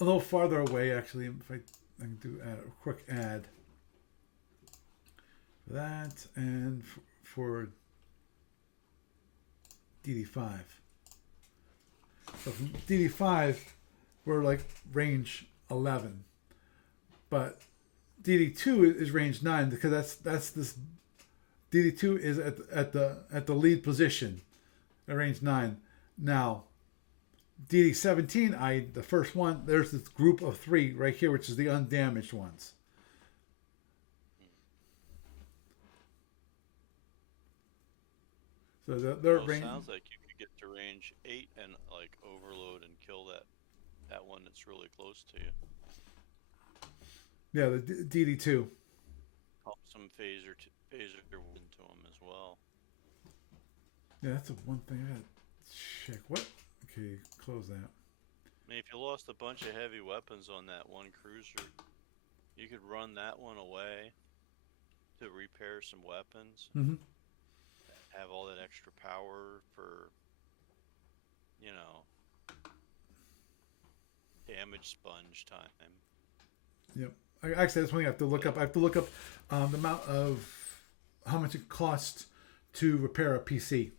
a little farther away, actually. If I can do a quick add for that, and for DD5. So from DD5, we're like range 11, but DD2 is range 9 because that's this. DD2 is at the lead position at range 9. Now DD17, the first one. There's this group of 3 right here, which is the undamaged ones. So they're Well, it range. sounds like you could get to range 8 and like overload and kill that one that's really close to you. Yeah, the DD2. Pump some phaser into them as well. Yeah, that's the one thing I gotta check. What? Okay, close that. I mean, if you lost a bunch of heavy weapons on that one cruiser, you could run that one away to repair some weapons, Mm-hmm. have all that extra power for, you know, damage sponge time. Yep. Actually, that's one thing I have to look up. I have to look up the amount of how much it costs to repair a PC.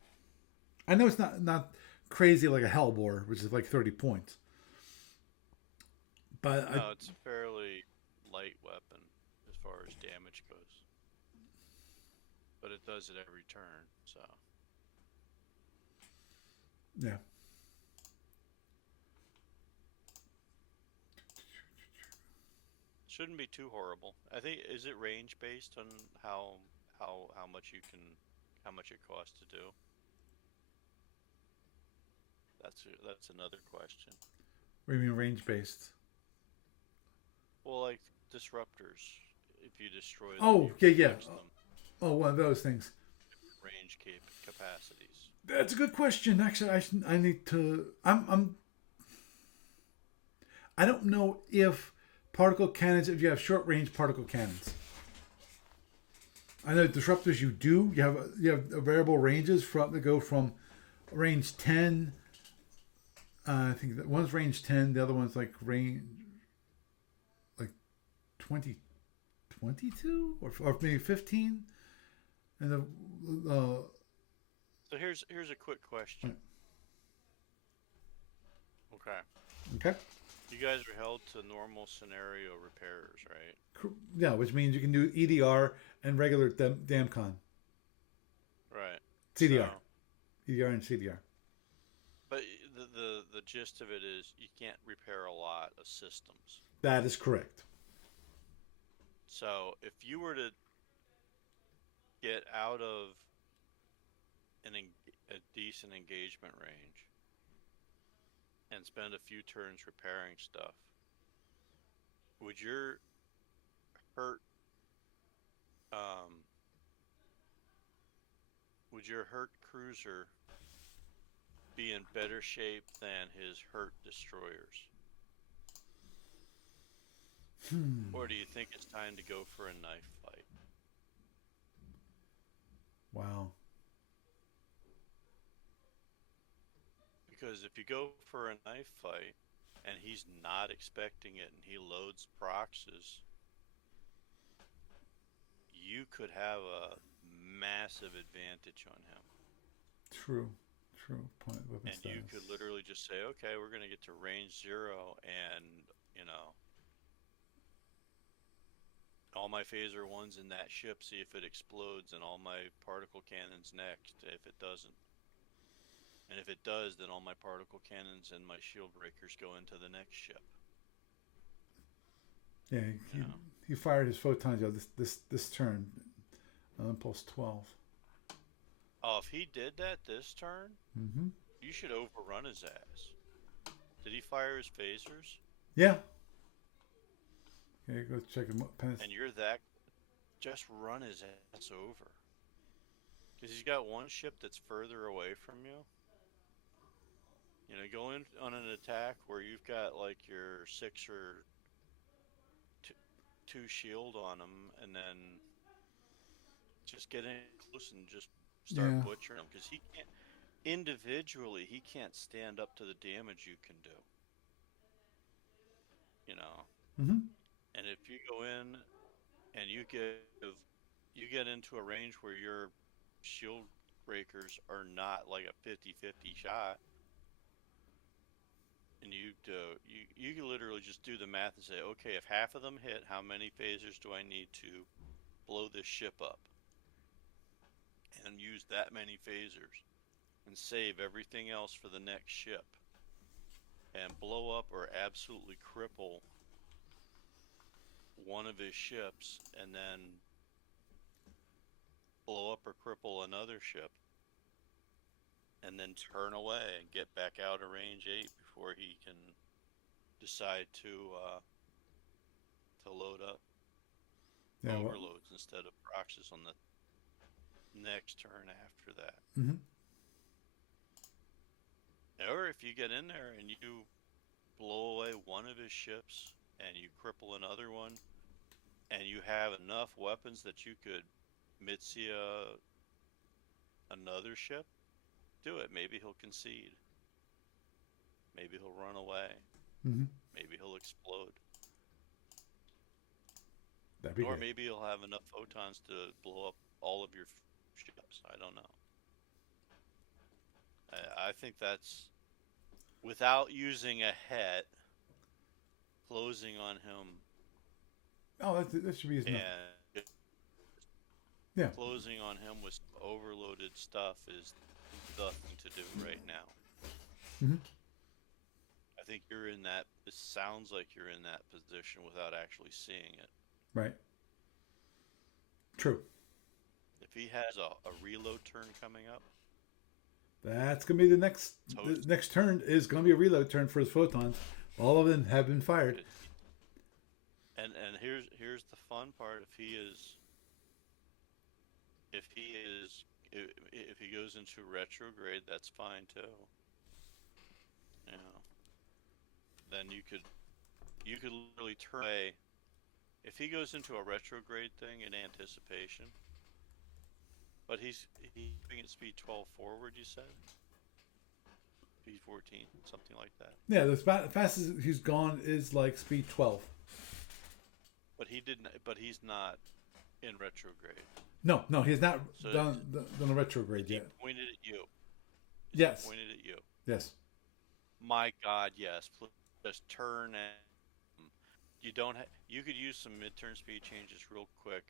I know it's not crazy like a Hellbore, which is like 30 points. But No, it's a fairly light weapon as far as damage goes, but it does it every turn, so. yeah. Shouldn't be too horrible. I think is it range based on how much you can how much it costs to do? That's another question. What do you mean range based? Well, like disruptors, if you destroy them, Oh, you yeah, can yeah. fix them. Oh, one of those things. Range capacities. That's a good question. Actually, I need to. I don't know if particle cannons. If you have short range particle cannons, I know disruptors you do. You have variable ranges from that go from range 10. I think that one's range 10. The other one's like 20, 22 or maybe 15. And So here's a quick question. Okay, okay. you guys are held to normal scenario repairs, right? Yeah, which means you can do EDR and regular DAMCON. Right. CDR. So, EDR and CDR. but the gist of it is you can't repair a lot of systems. That is correct. So if you were to get out of a decent engagement range and spend a few turns repairing stuff, would your hurt um would your hurt cruiser be in better shape than his hurt destroyers? Or do you think it's time to go for a knife fight? Wow. Because if you go for a knife fight and he's not expecting it and he loads proxies, you could have a massive advantage on him. True. True. Point weapon And you status. could literally just say, okay, we're going to get to range 0 and, you know, all my phaser ones in that ship, see if it explodes, and all my particle cannons next if it doesn't. And if it does, then all my particle cannons and my shield breakers go into the next ship. Yeah, You know? he fired his photons out this turn. Impulse 12. Oh, if he did that this turn, Mm-hmm. you should overrun his ass. Did he fire his phasers? Yeah. Okay, go check him. And you're that, just run his ass over. Because he's got one ship that's further away from you. You know, go in on an attack where you've got like your 6 or 2 shield on him, and then just get in close and just start Yeah. butchering him. Because he can't, individually, he can't stand up to the damage you can do. You know? Mm-hmm. And if you go in and you get into a range where your shield breakers are not like a 50-50 shot. And you can literally just do the math and say, okay, if half of them hit, how many phasers do I need to blow this ship up? And use that many phasers and save everything else for the next ship. And blow up or absolutely cripple one of his ships, and then blow up or cripple another ship, and then turn away and get back out of range 8 before he can decide to load up overloads instead of proxies on the next turn after that. Mm-hmm. Or if you get in there and you blow away one of his ships and you cripple another one, and you have enough weapons that you could Mitsia another ship, do it. Maybe he'll concede. Maybe he'll run away. Mm-hmm. Maybe he'll explode. That'd be or good. maybe he'll have enough photons to blow up all of your ships. I don't know. I think that's, without using a het, closing on him. Oh, that should be his enough. And Yeah. closing on him with overloaded stuff is the thing to do right now. Mm-hmm. I think you're in that. It sounds like you're in that position without actually seeing it. Right. True. If he has a reload turn coming up, that's gonna be the next. The next turn is gonna be a reload turn for his photons. All of them have been fired. And here's the fun part. If he goes into retrograde, that's fine too. You know. Then you could literally turn away. If he goes into a retrograde thing in anticipation, but he's doing it speed 12 forward, you said? Speed 14, something like that. Yeah, the fastest he's gone is like speed 12. But he's not in retrograde. No, he's not done a retrograde yet. He pointed at you. Yes. He pointed at you. Yes. My God, yes. Please just turn and you could use some mid-turn speed changes real quick.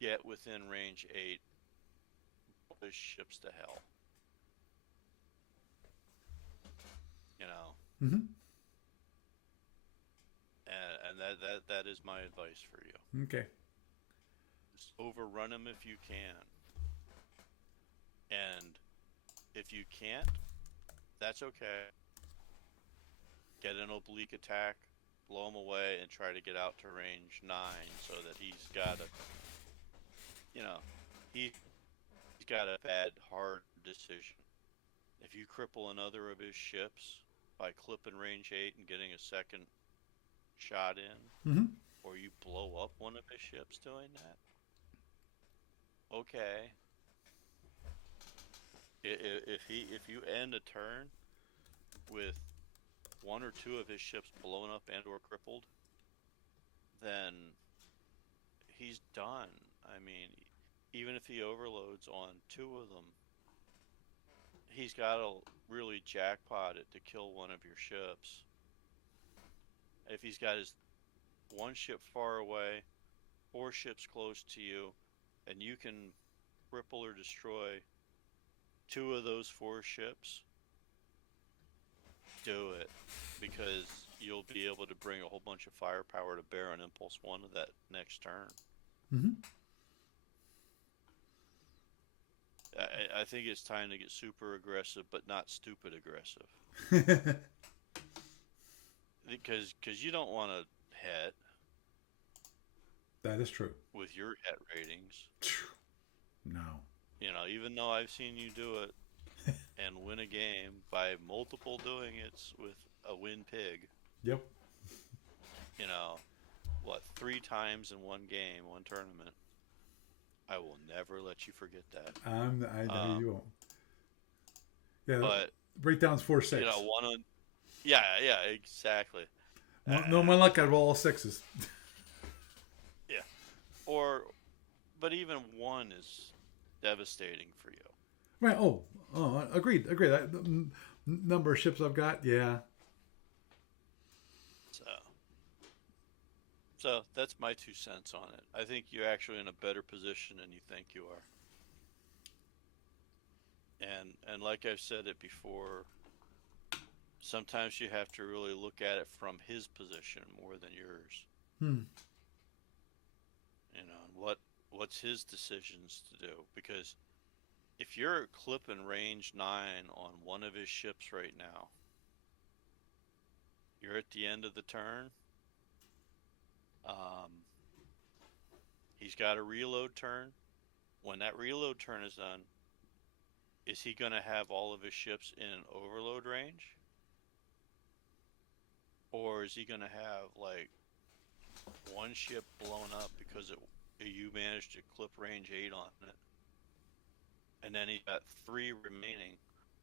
Get within range 8. Push ships to hell. You know. Mm-hmm. And that is my advice for you. Okay. Just overrun him if you can. And if you can't, that's okay. Get an oblique attack, blow him away, and try to get out to range 9 so that he's got a bad, hard decision. If you cripple another of his ships by clipping range 8 and getting a second shot in, Mm-hmm. or you blow up one of his ships doing that, okay. If you end a turn with 1 or 2 of his ships blown up and or crippled, then he's done. I mean, even if he overloads on 2 of them, he's got to really jackpot it to kill one of your ships. If he's got his 1 ship far away, 4 ships close to you, and you can cripple or destroy 2 of those 4 ships, do it, because you'll be able to bring a whole bunch of firepower to bear on Impulse 1 of that next turn. Mm-hmm. I think it's time to get super aggressive, but not stupid aggressive. Because you don't want to het. That is true. With your het ratings. No. You know, even though I've seen you do it and win a game by multiple doing it with a win pig. Yep. You know, 3 times in one game, one tournament. I will never let you forget that. I know you won't. Yeah, but breakdown's 4-6. You know, yeah, exactly. No, my luck, I roll all 6s. Yeah, but even 1 is devastating for you. Right. Oh, agreed. The number of ships I've got, yeah. So, so that's my 2 cents on it. I think you're actually in a better position than you think you are. And like I've said it before, sometimes you have to really look at it from his position more than yours. Hmm. You know, and what's his decisions to do? Because if you're clipping range 9 on one of his ships right now, you're at the end of the turn. Um, he's got a reload turn. When that reload turn is done, is he going to have all of his ships in overload range? Or is he going to have like one ship blown up because you managed to clip range 8 on it? And then he's got 3 remaining.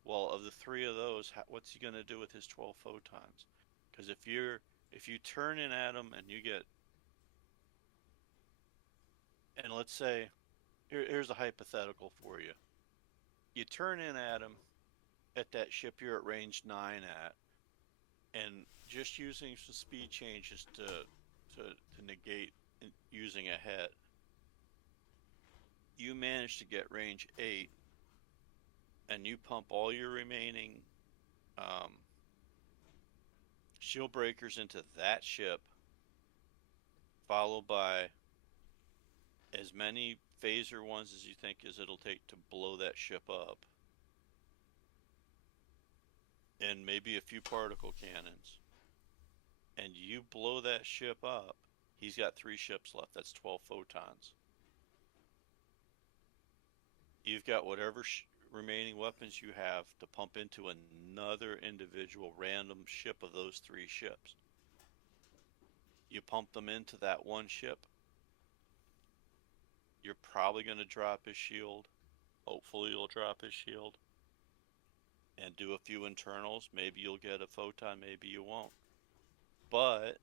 Well, of the 3 of those, what's he going to do with his 12 photons? Because if you turn in at him and you get, and let's say, here's a hypothetical for you. You turn in at him at that ship you're at range 9 at, and just using some speed changes to negate using a hit, you manage to get range 8, and you pump all your remaining shield breakers into that ship, followed by as many phaser ones as you think as it'll take to blow that ship up, and maybe a few particle cannons, and you blow that ship up, he's got 3 ships left. That's 12 photons. You've got whatever remaining weapons you have to pump into another individual random ship of those 3 ships. You pump them into that one ship. You're probably going to drop his shield. Hopefully you'll drop his shield. And do a few internals. Maybe you'll get a photon, maybe you won't. But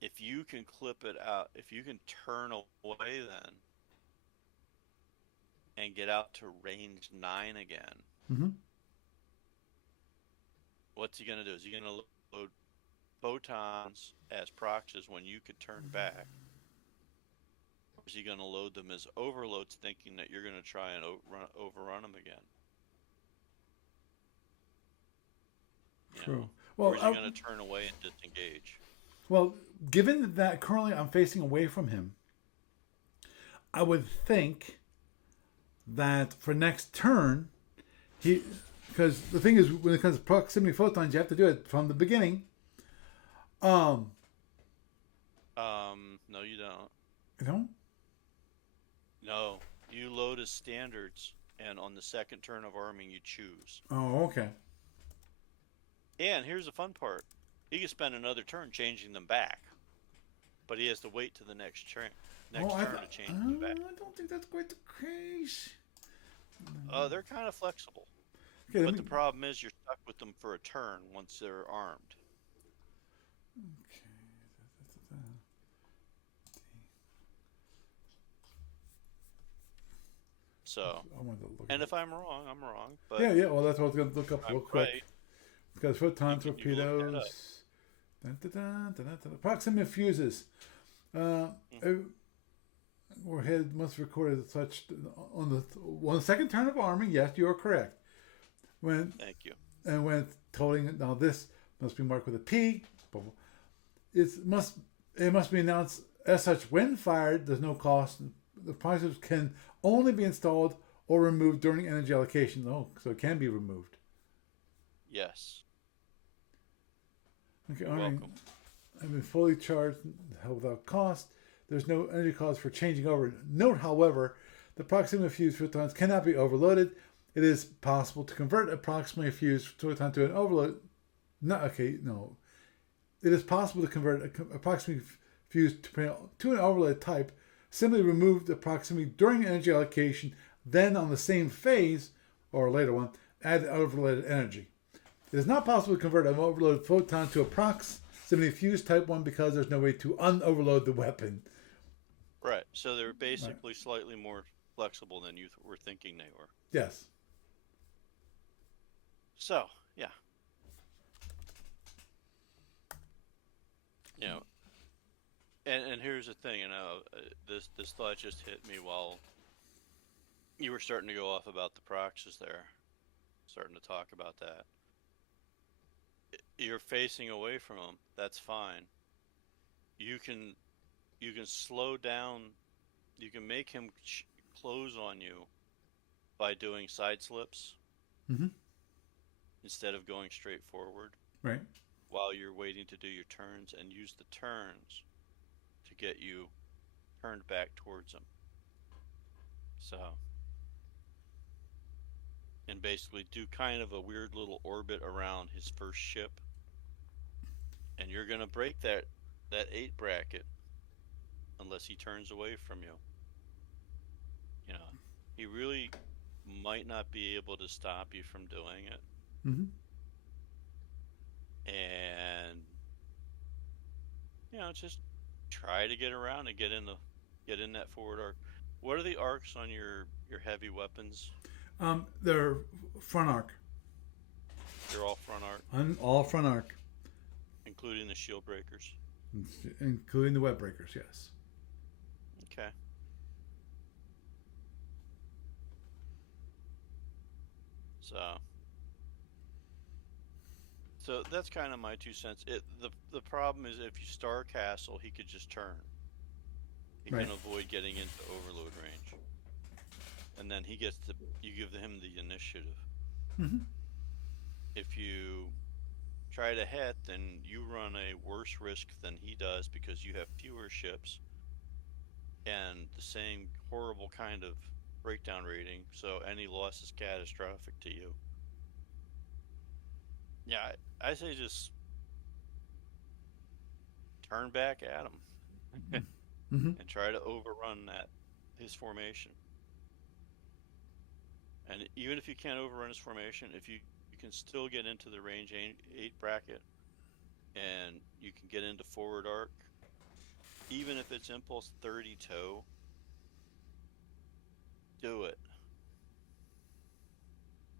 if you can clip it out, if you can turn away then and get out to range 9 again, Mm-hmm. what's he going to do? Is he going to load photons as proxies when you could turn back? Or is he going to load them as overloads thinking that you're going to try and overrun them again? True. Or is he going to turn away and disengage? Well, given that currently I'm facing away from him, I would think that for next turn, because the thing is, when it comes to proximity photons, you have to do it from the beginning. No, you don't. You know? No, you load as standards, and on the second turn of arming, you choose. Oh, okay. And here's the fun part: he can spend another turn changing them back, but he has to wait to the next turn to change them back. I don't think that's quite the case. They're kind of flexible, Okay, but the problem is you're stuck with them for a turn once they're armed. Okay. So, I wanted to look and if I'm wrong, I'm wrong. But yeah. Well, that's what I was going to look up real quick. Right. Because photon You can look that up. torpedoes. Proximate fuses. Warhead must have recorded such on the second turn of arming. Yes, you are correct. Thank you. And when tolling, now this must be marked with a P. It must be announced as such when fired. There's no cost. The proxies can only be installed or removed during energy allocation. Oh, so it can be removed. Yes. Okay, You're welcome. I've been fully charged without cost. There's no energy cost for changing over. Note, however, the proximity fused photons cannot be overloaded. It is possible to convert a proximally fused photon to an overload. No. It is possible to convert a proximally fused to an overload type. Simply remove the proximity during energy allocation. Then on the same phase, or a later one, add overloaded energy. It is not possible to convert an overloaded photon to a proximity fused type 1 because there's no way to unoverload the weapon. Right. So they're basically slightly more flexible than you were thinking they were. Yes. So yeah, you know, and here's the thing, this thought just hit me while you were starting to go off about the proxies there, starting to talk about that. You're facing away from them. That's fine. You can you can slow down. You can make him close on you by doing side slips Mm-hmm. instead of going straight forward Right. while you're waiting to do your turns, and use the turns to get you turned back towards him. So, and basically do kind of a weird little orbit around his first ship, and you're gonna break that 8 bracket unless he turns away from you. You know, he really might not be able to stop you from doing it. Mm-hmm. And just try to get around and get in that forward arc. What are the arcs on your heavy weapons? They're front arc. They're all front arc, All front arc, including the shield breakers. including the web breakers. Yes. Okay. So that's kind of my 2 cents. The problem is if you star castle, he could just turn. He Right. can avoid getting into overload range, and then you give him the initiative. Mm-hmm. If you try to hit, then you run a worse risk than he does because you have fewer ships and the same horrible kind of breakdown rating, so any loss is catastrophic to you. Yeah, I say just turn back at him Mm-hmm. and try to overrun his formation. And even if you can't overrun his formation, if you can still get into the range 8 bracket, and you can get into forward arc, even if it's impulse 30 tow, do it.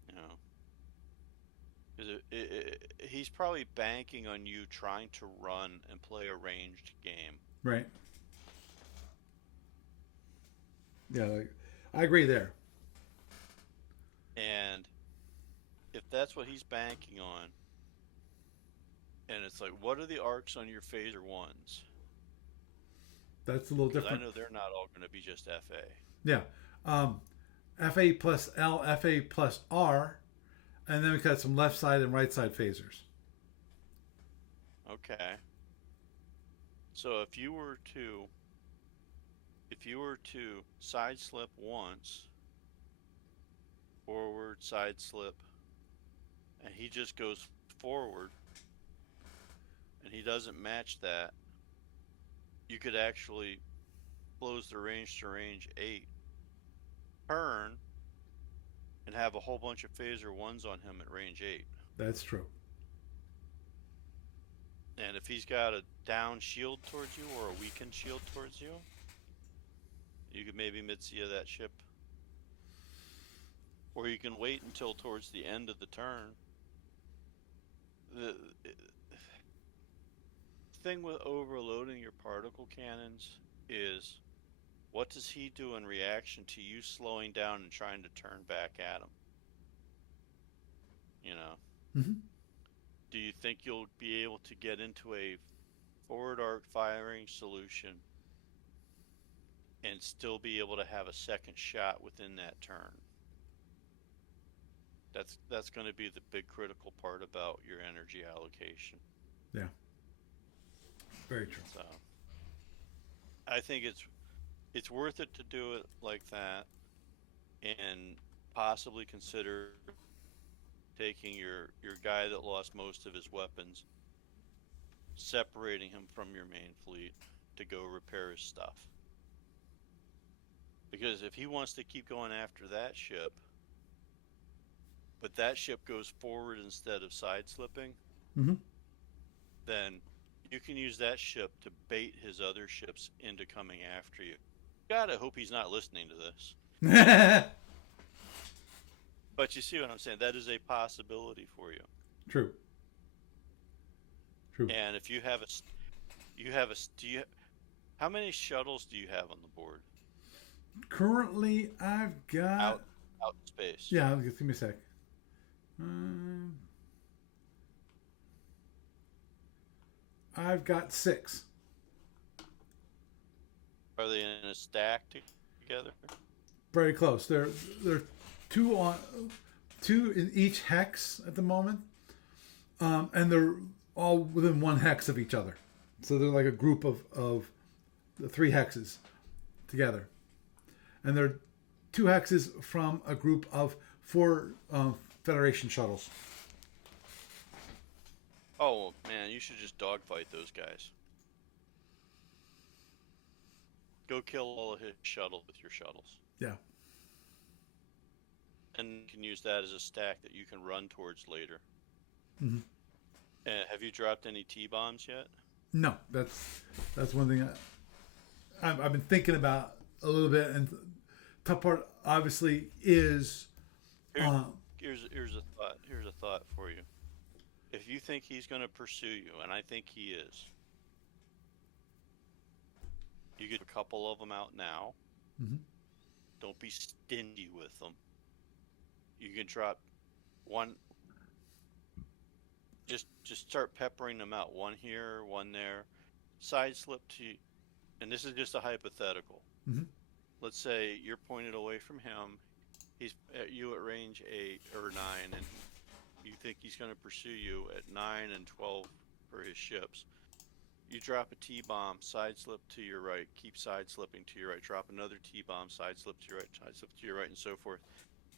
You know, because he's probably banking on you trying to run and play a ranged game. Right. Yeah. I agree there. And if that's what he's banking on, and it's like, what are the arcs on your phaser ones? That's a little Because I different. know they're not all going to be just FA. Yeah. Um, FA plus L, FA plus R, and then we got some left side and right side phasers. Okay. So if you were to side slip once, forward side slip, and he just goes forward and he doesn't match that, you could actually close the range to range 8, turn, and have a whole bunch of phaser ones on him at range 8. That's true. And if he's got a down shield towards you or a weakened shield towards you, you could maybe Mitsuya that ship. Or you can wait until towards the end of the turn. The thing with overloading your particle cannons is, what does he do in reaction to you slowing down and trying to turn back at him? You know, Mm-hmm. do you think you'll be able to get into a forward arc firing solution and still be able to have a second shot within that turn? That's going to be the big critical part about your energy allocation. Yeah. Very true. So I think it's worth it to do it like that, and possibly consider taking your guy that lost most of his weapons, separating him from your main fleet to go repair his stuff. Because if he wants to keep going after that ship, but that ship goes forward instead of side slipping, Mm-hmm. then you can use that ship to bait his other ships into coming after you. Gotta hope he's not listening to this. But you see what I'm saying? That is a possibility for you. True. True. And if you have a, you have a, do you, how many shuttles do you have on the board? Currently, I've got. Out in space. Yeah, give me a sec. Um, I've got 6. Are they in a stack together? Very close. They're two on, 2 in each hex at the moment, and they're all within 1 hex of each other. So they're like a group of the 3 hexes together, and they're 2 hexes from a group of 4 Federation shuttles. Oh man, you should just dogfight those guys. Go kill all of his shuttles with your shuttles. Yeah. And you can use that as a stack that you can run towards later. Mm-hmm. Have you dropped any T-bombs yet? No, that's one thing I've been thinking about a little bit, and tough part obviously is. Here's a thought. Here's a thought for you. If you think he's going to pursue you, and I think he is, you get a couple of them out now. Mm-hmm. Don't be stingy with them. You can drop one. Just start peppering them out. One here, one there. Side slip to, and this is just a hypothetical. Mm-hmm. Let's say you're pointed away from him. He's at you at range 8 or 9, and you think he's going to pursue you at 9 and 12 for his ships. You drop a T-bomb, side slip to your right, keep side slipping to your right, drop another T-bomb, side slip to your right, side slip to your right, and so forth.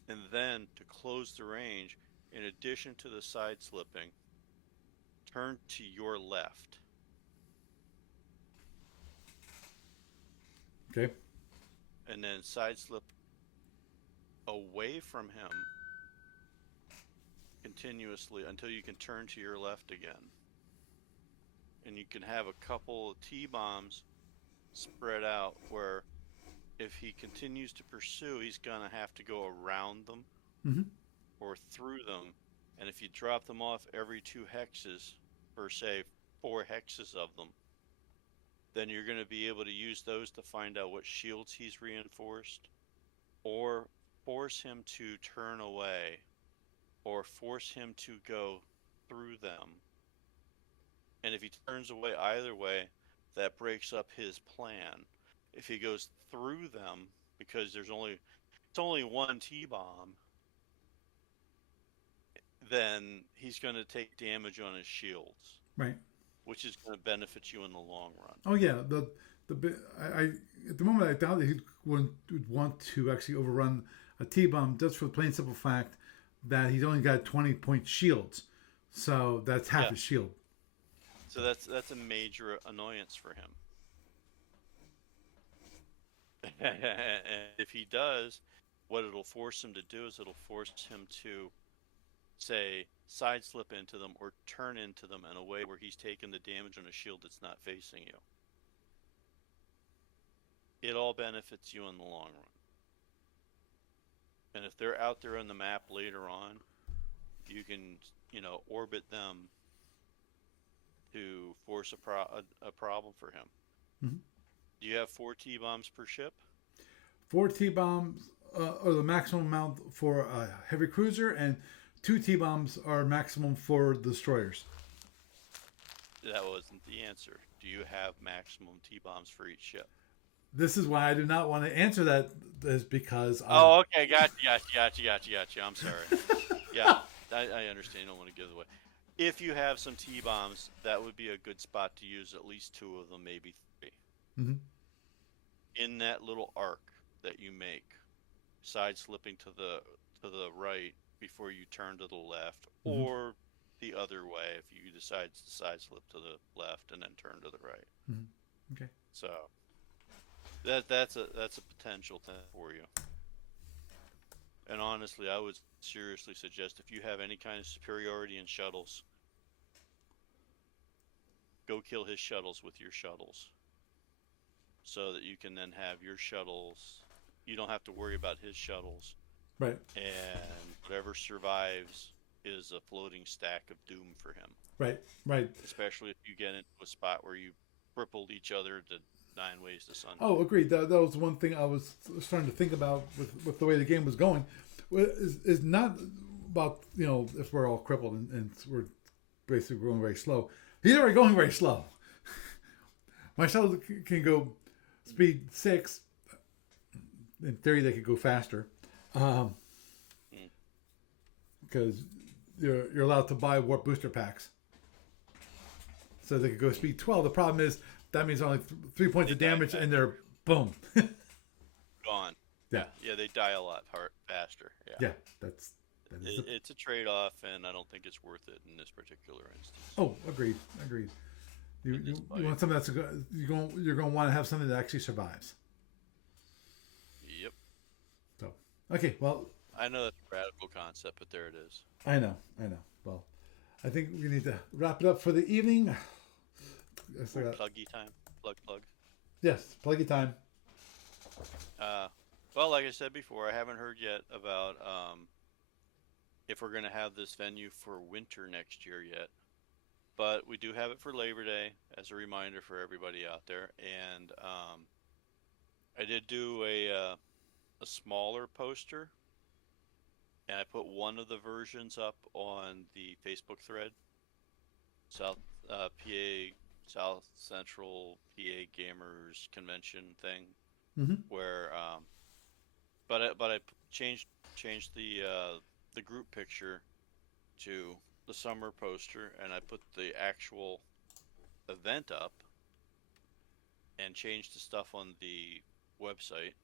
And then to close the range, in addition to the side slipping, turn to your left. Okay. And then side slip away from him continuously until you can turn to your left again. And you can have a couple of T-bombs spread out where if he continues to pursue, he's going to have to go around them Mm-hmm. or through them. And if you drop them off every 2 hexes, or say 4 hexes of them, then you're going to be able to use those to find out what shields he's reinforced, or force him to turn away, or force him to go through them. And if he turns away either way, that breaks up his plan. If he goes through them, because it's only 1 T-bomb, then he's going to take damage on his shields. Right. Which is going to benefit you in the long run. Oh yeah, I at the moment I doubt that he would want to actually overrun a T-bomb just for the plain simple fact that he's only got 20-point shields, so that's half his shield. So that's a major annoyance for him. And if he does, what it'll force him to do is it'll force him to, say, side slip into them or turn into them in a way where he's taking the damage on a shield that's not facing you. It all benefits you in the long run. And if they're out there on the map later on, you can, orbit them to force a problem for him. Mm-hmm. Do you have 4 T-bombs per ship? 4 T-bombs are the maximum amount for a heavy cruiser, and 2 T-bombs are maximum for destroyers. That wasn't the answer. Do you have maximum T-bombs for each ship? This is why I do not want to answer that, is because... Oh, okay. Gotcha. I'm sorry. Yeah, I understand. You don't want to give it away. If you have some T-bombs, that would be a good spot to use at least 2 of them, maybe 3. Mm-hmm. In that little arc that you make, side slipping to the right before you turn to the left, Mm-hmm. or the other way if you decide to side slip to the left and then turn to the right. Mm-hmm. Okay. So that's a potential thing for you. And honestly, I would seriously suggest if you have any kind of superiority in shuttles, go kill his shuttles with your shuttles, so that you can then have your shuttles you don't have to worry about his shuttles, Right. and whatever survives is a floating stack of doom for him. Right. Right. Especially if you get into a spot where you crippled each other to 9 ways to Sunday. Oh, agreed. That was one thing I was starting to think about with the way the game was going. Is not about, if we're all crippled and we're basically going very slow. He's already going very slow. My shuttle can go speed 6. In theory, they could go faster, because you're allowed to buy warp booster packs, so they could go speed 12. The problem is that means only 3 points of damage, and they're boom. Gone. Yeah. Yeah, they die a lot faster. Yeah. Yeah, It's a trade-off, and I don't think it's worth it in this particular instance. Oh, agreed. You want something that's you're going to want to have something that actually survives. Yep. So, okay, well, I know that's a radical concept, but there it is. I know. Well, I think we need to wrap it up for the evening. Pluggy time. Plug. Yes, pluggy time. Well, like I said before, I haven't heard yet about if we're going to have this venue for winter next year yet. But we do have it for Labor Day as a reminder for everybody out there. And I did do a smaller poster, and I put one of the versions up on the Facebook thread, South Central PA Gamers Convention thing, where but I changed the group picture to the summer poster, and I put the actual event up and changed the stuff on the website.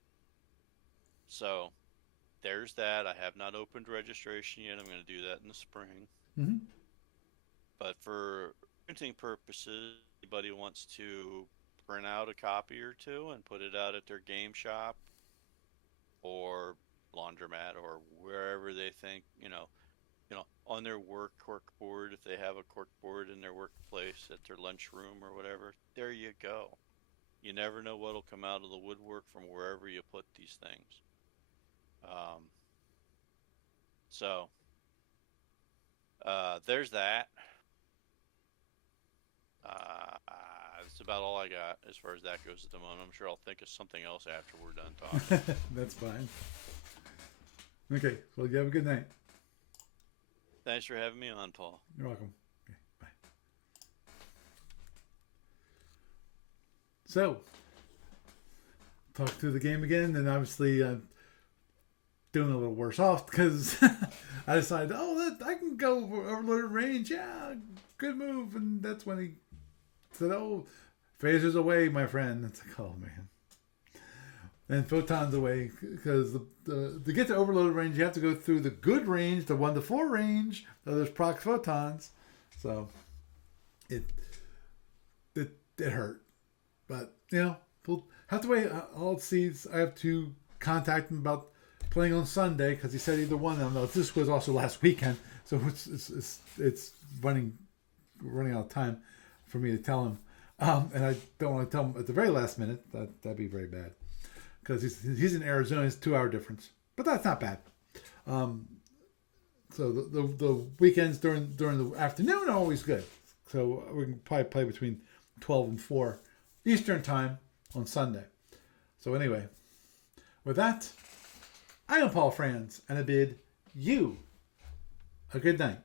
So there's that. I have not opened registration yet. I'm going to do that in the spring. But for printing purposes, anybody wants to print out a copy or two and put it out at their game shop or laundromat or wherever they think, on their work cork board, if they have a cork board in their workplace at their lunchroom or whatever, there you go. You never know what'll come out of the woodwork from wherever you put these things. So there's that. That's about all I got as far as that goes at the moment. I'm sure I'll think of something else after we're done talking. That's fine. Okay, well, you have a good night. Thanks for having me on, Paul. You're welcome. Okay, bye. So, talk through the game again, and obviously doing a little worse off because I decided, I can go overloaded range. Yeah, good move. And that's when he said, phasers away, my friend. It's like, oh, man. And photons away, because to get to overloaded range, you have to go through the good range, the 1 to 4 range. So there's proc photons, so it hurt. But we'll have to wait. I'll see. I have to contact him about playing on Sunday because he said either one of them. This was also last weekend, so it's running out of time for me to tell him, and I don't want to tell him at the very last minute. That'd be very bad. Because he's in Arizona, it's a 2-hour difference, but that's not bad. So the weekends during the afternoon are always good. So we can probably play between 12 and 4 Eastern time on Sunday. So anyway, with that, I am Paul Franz, and I bid you a good night.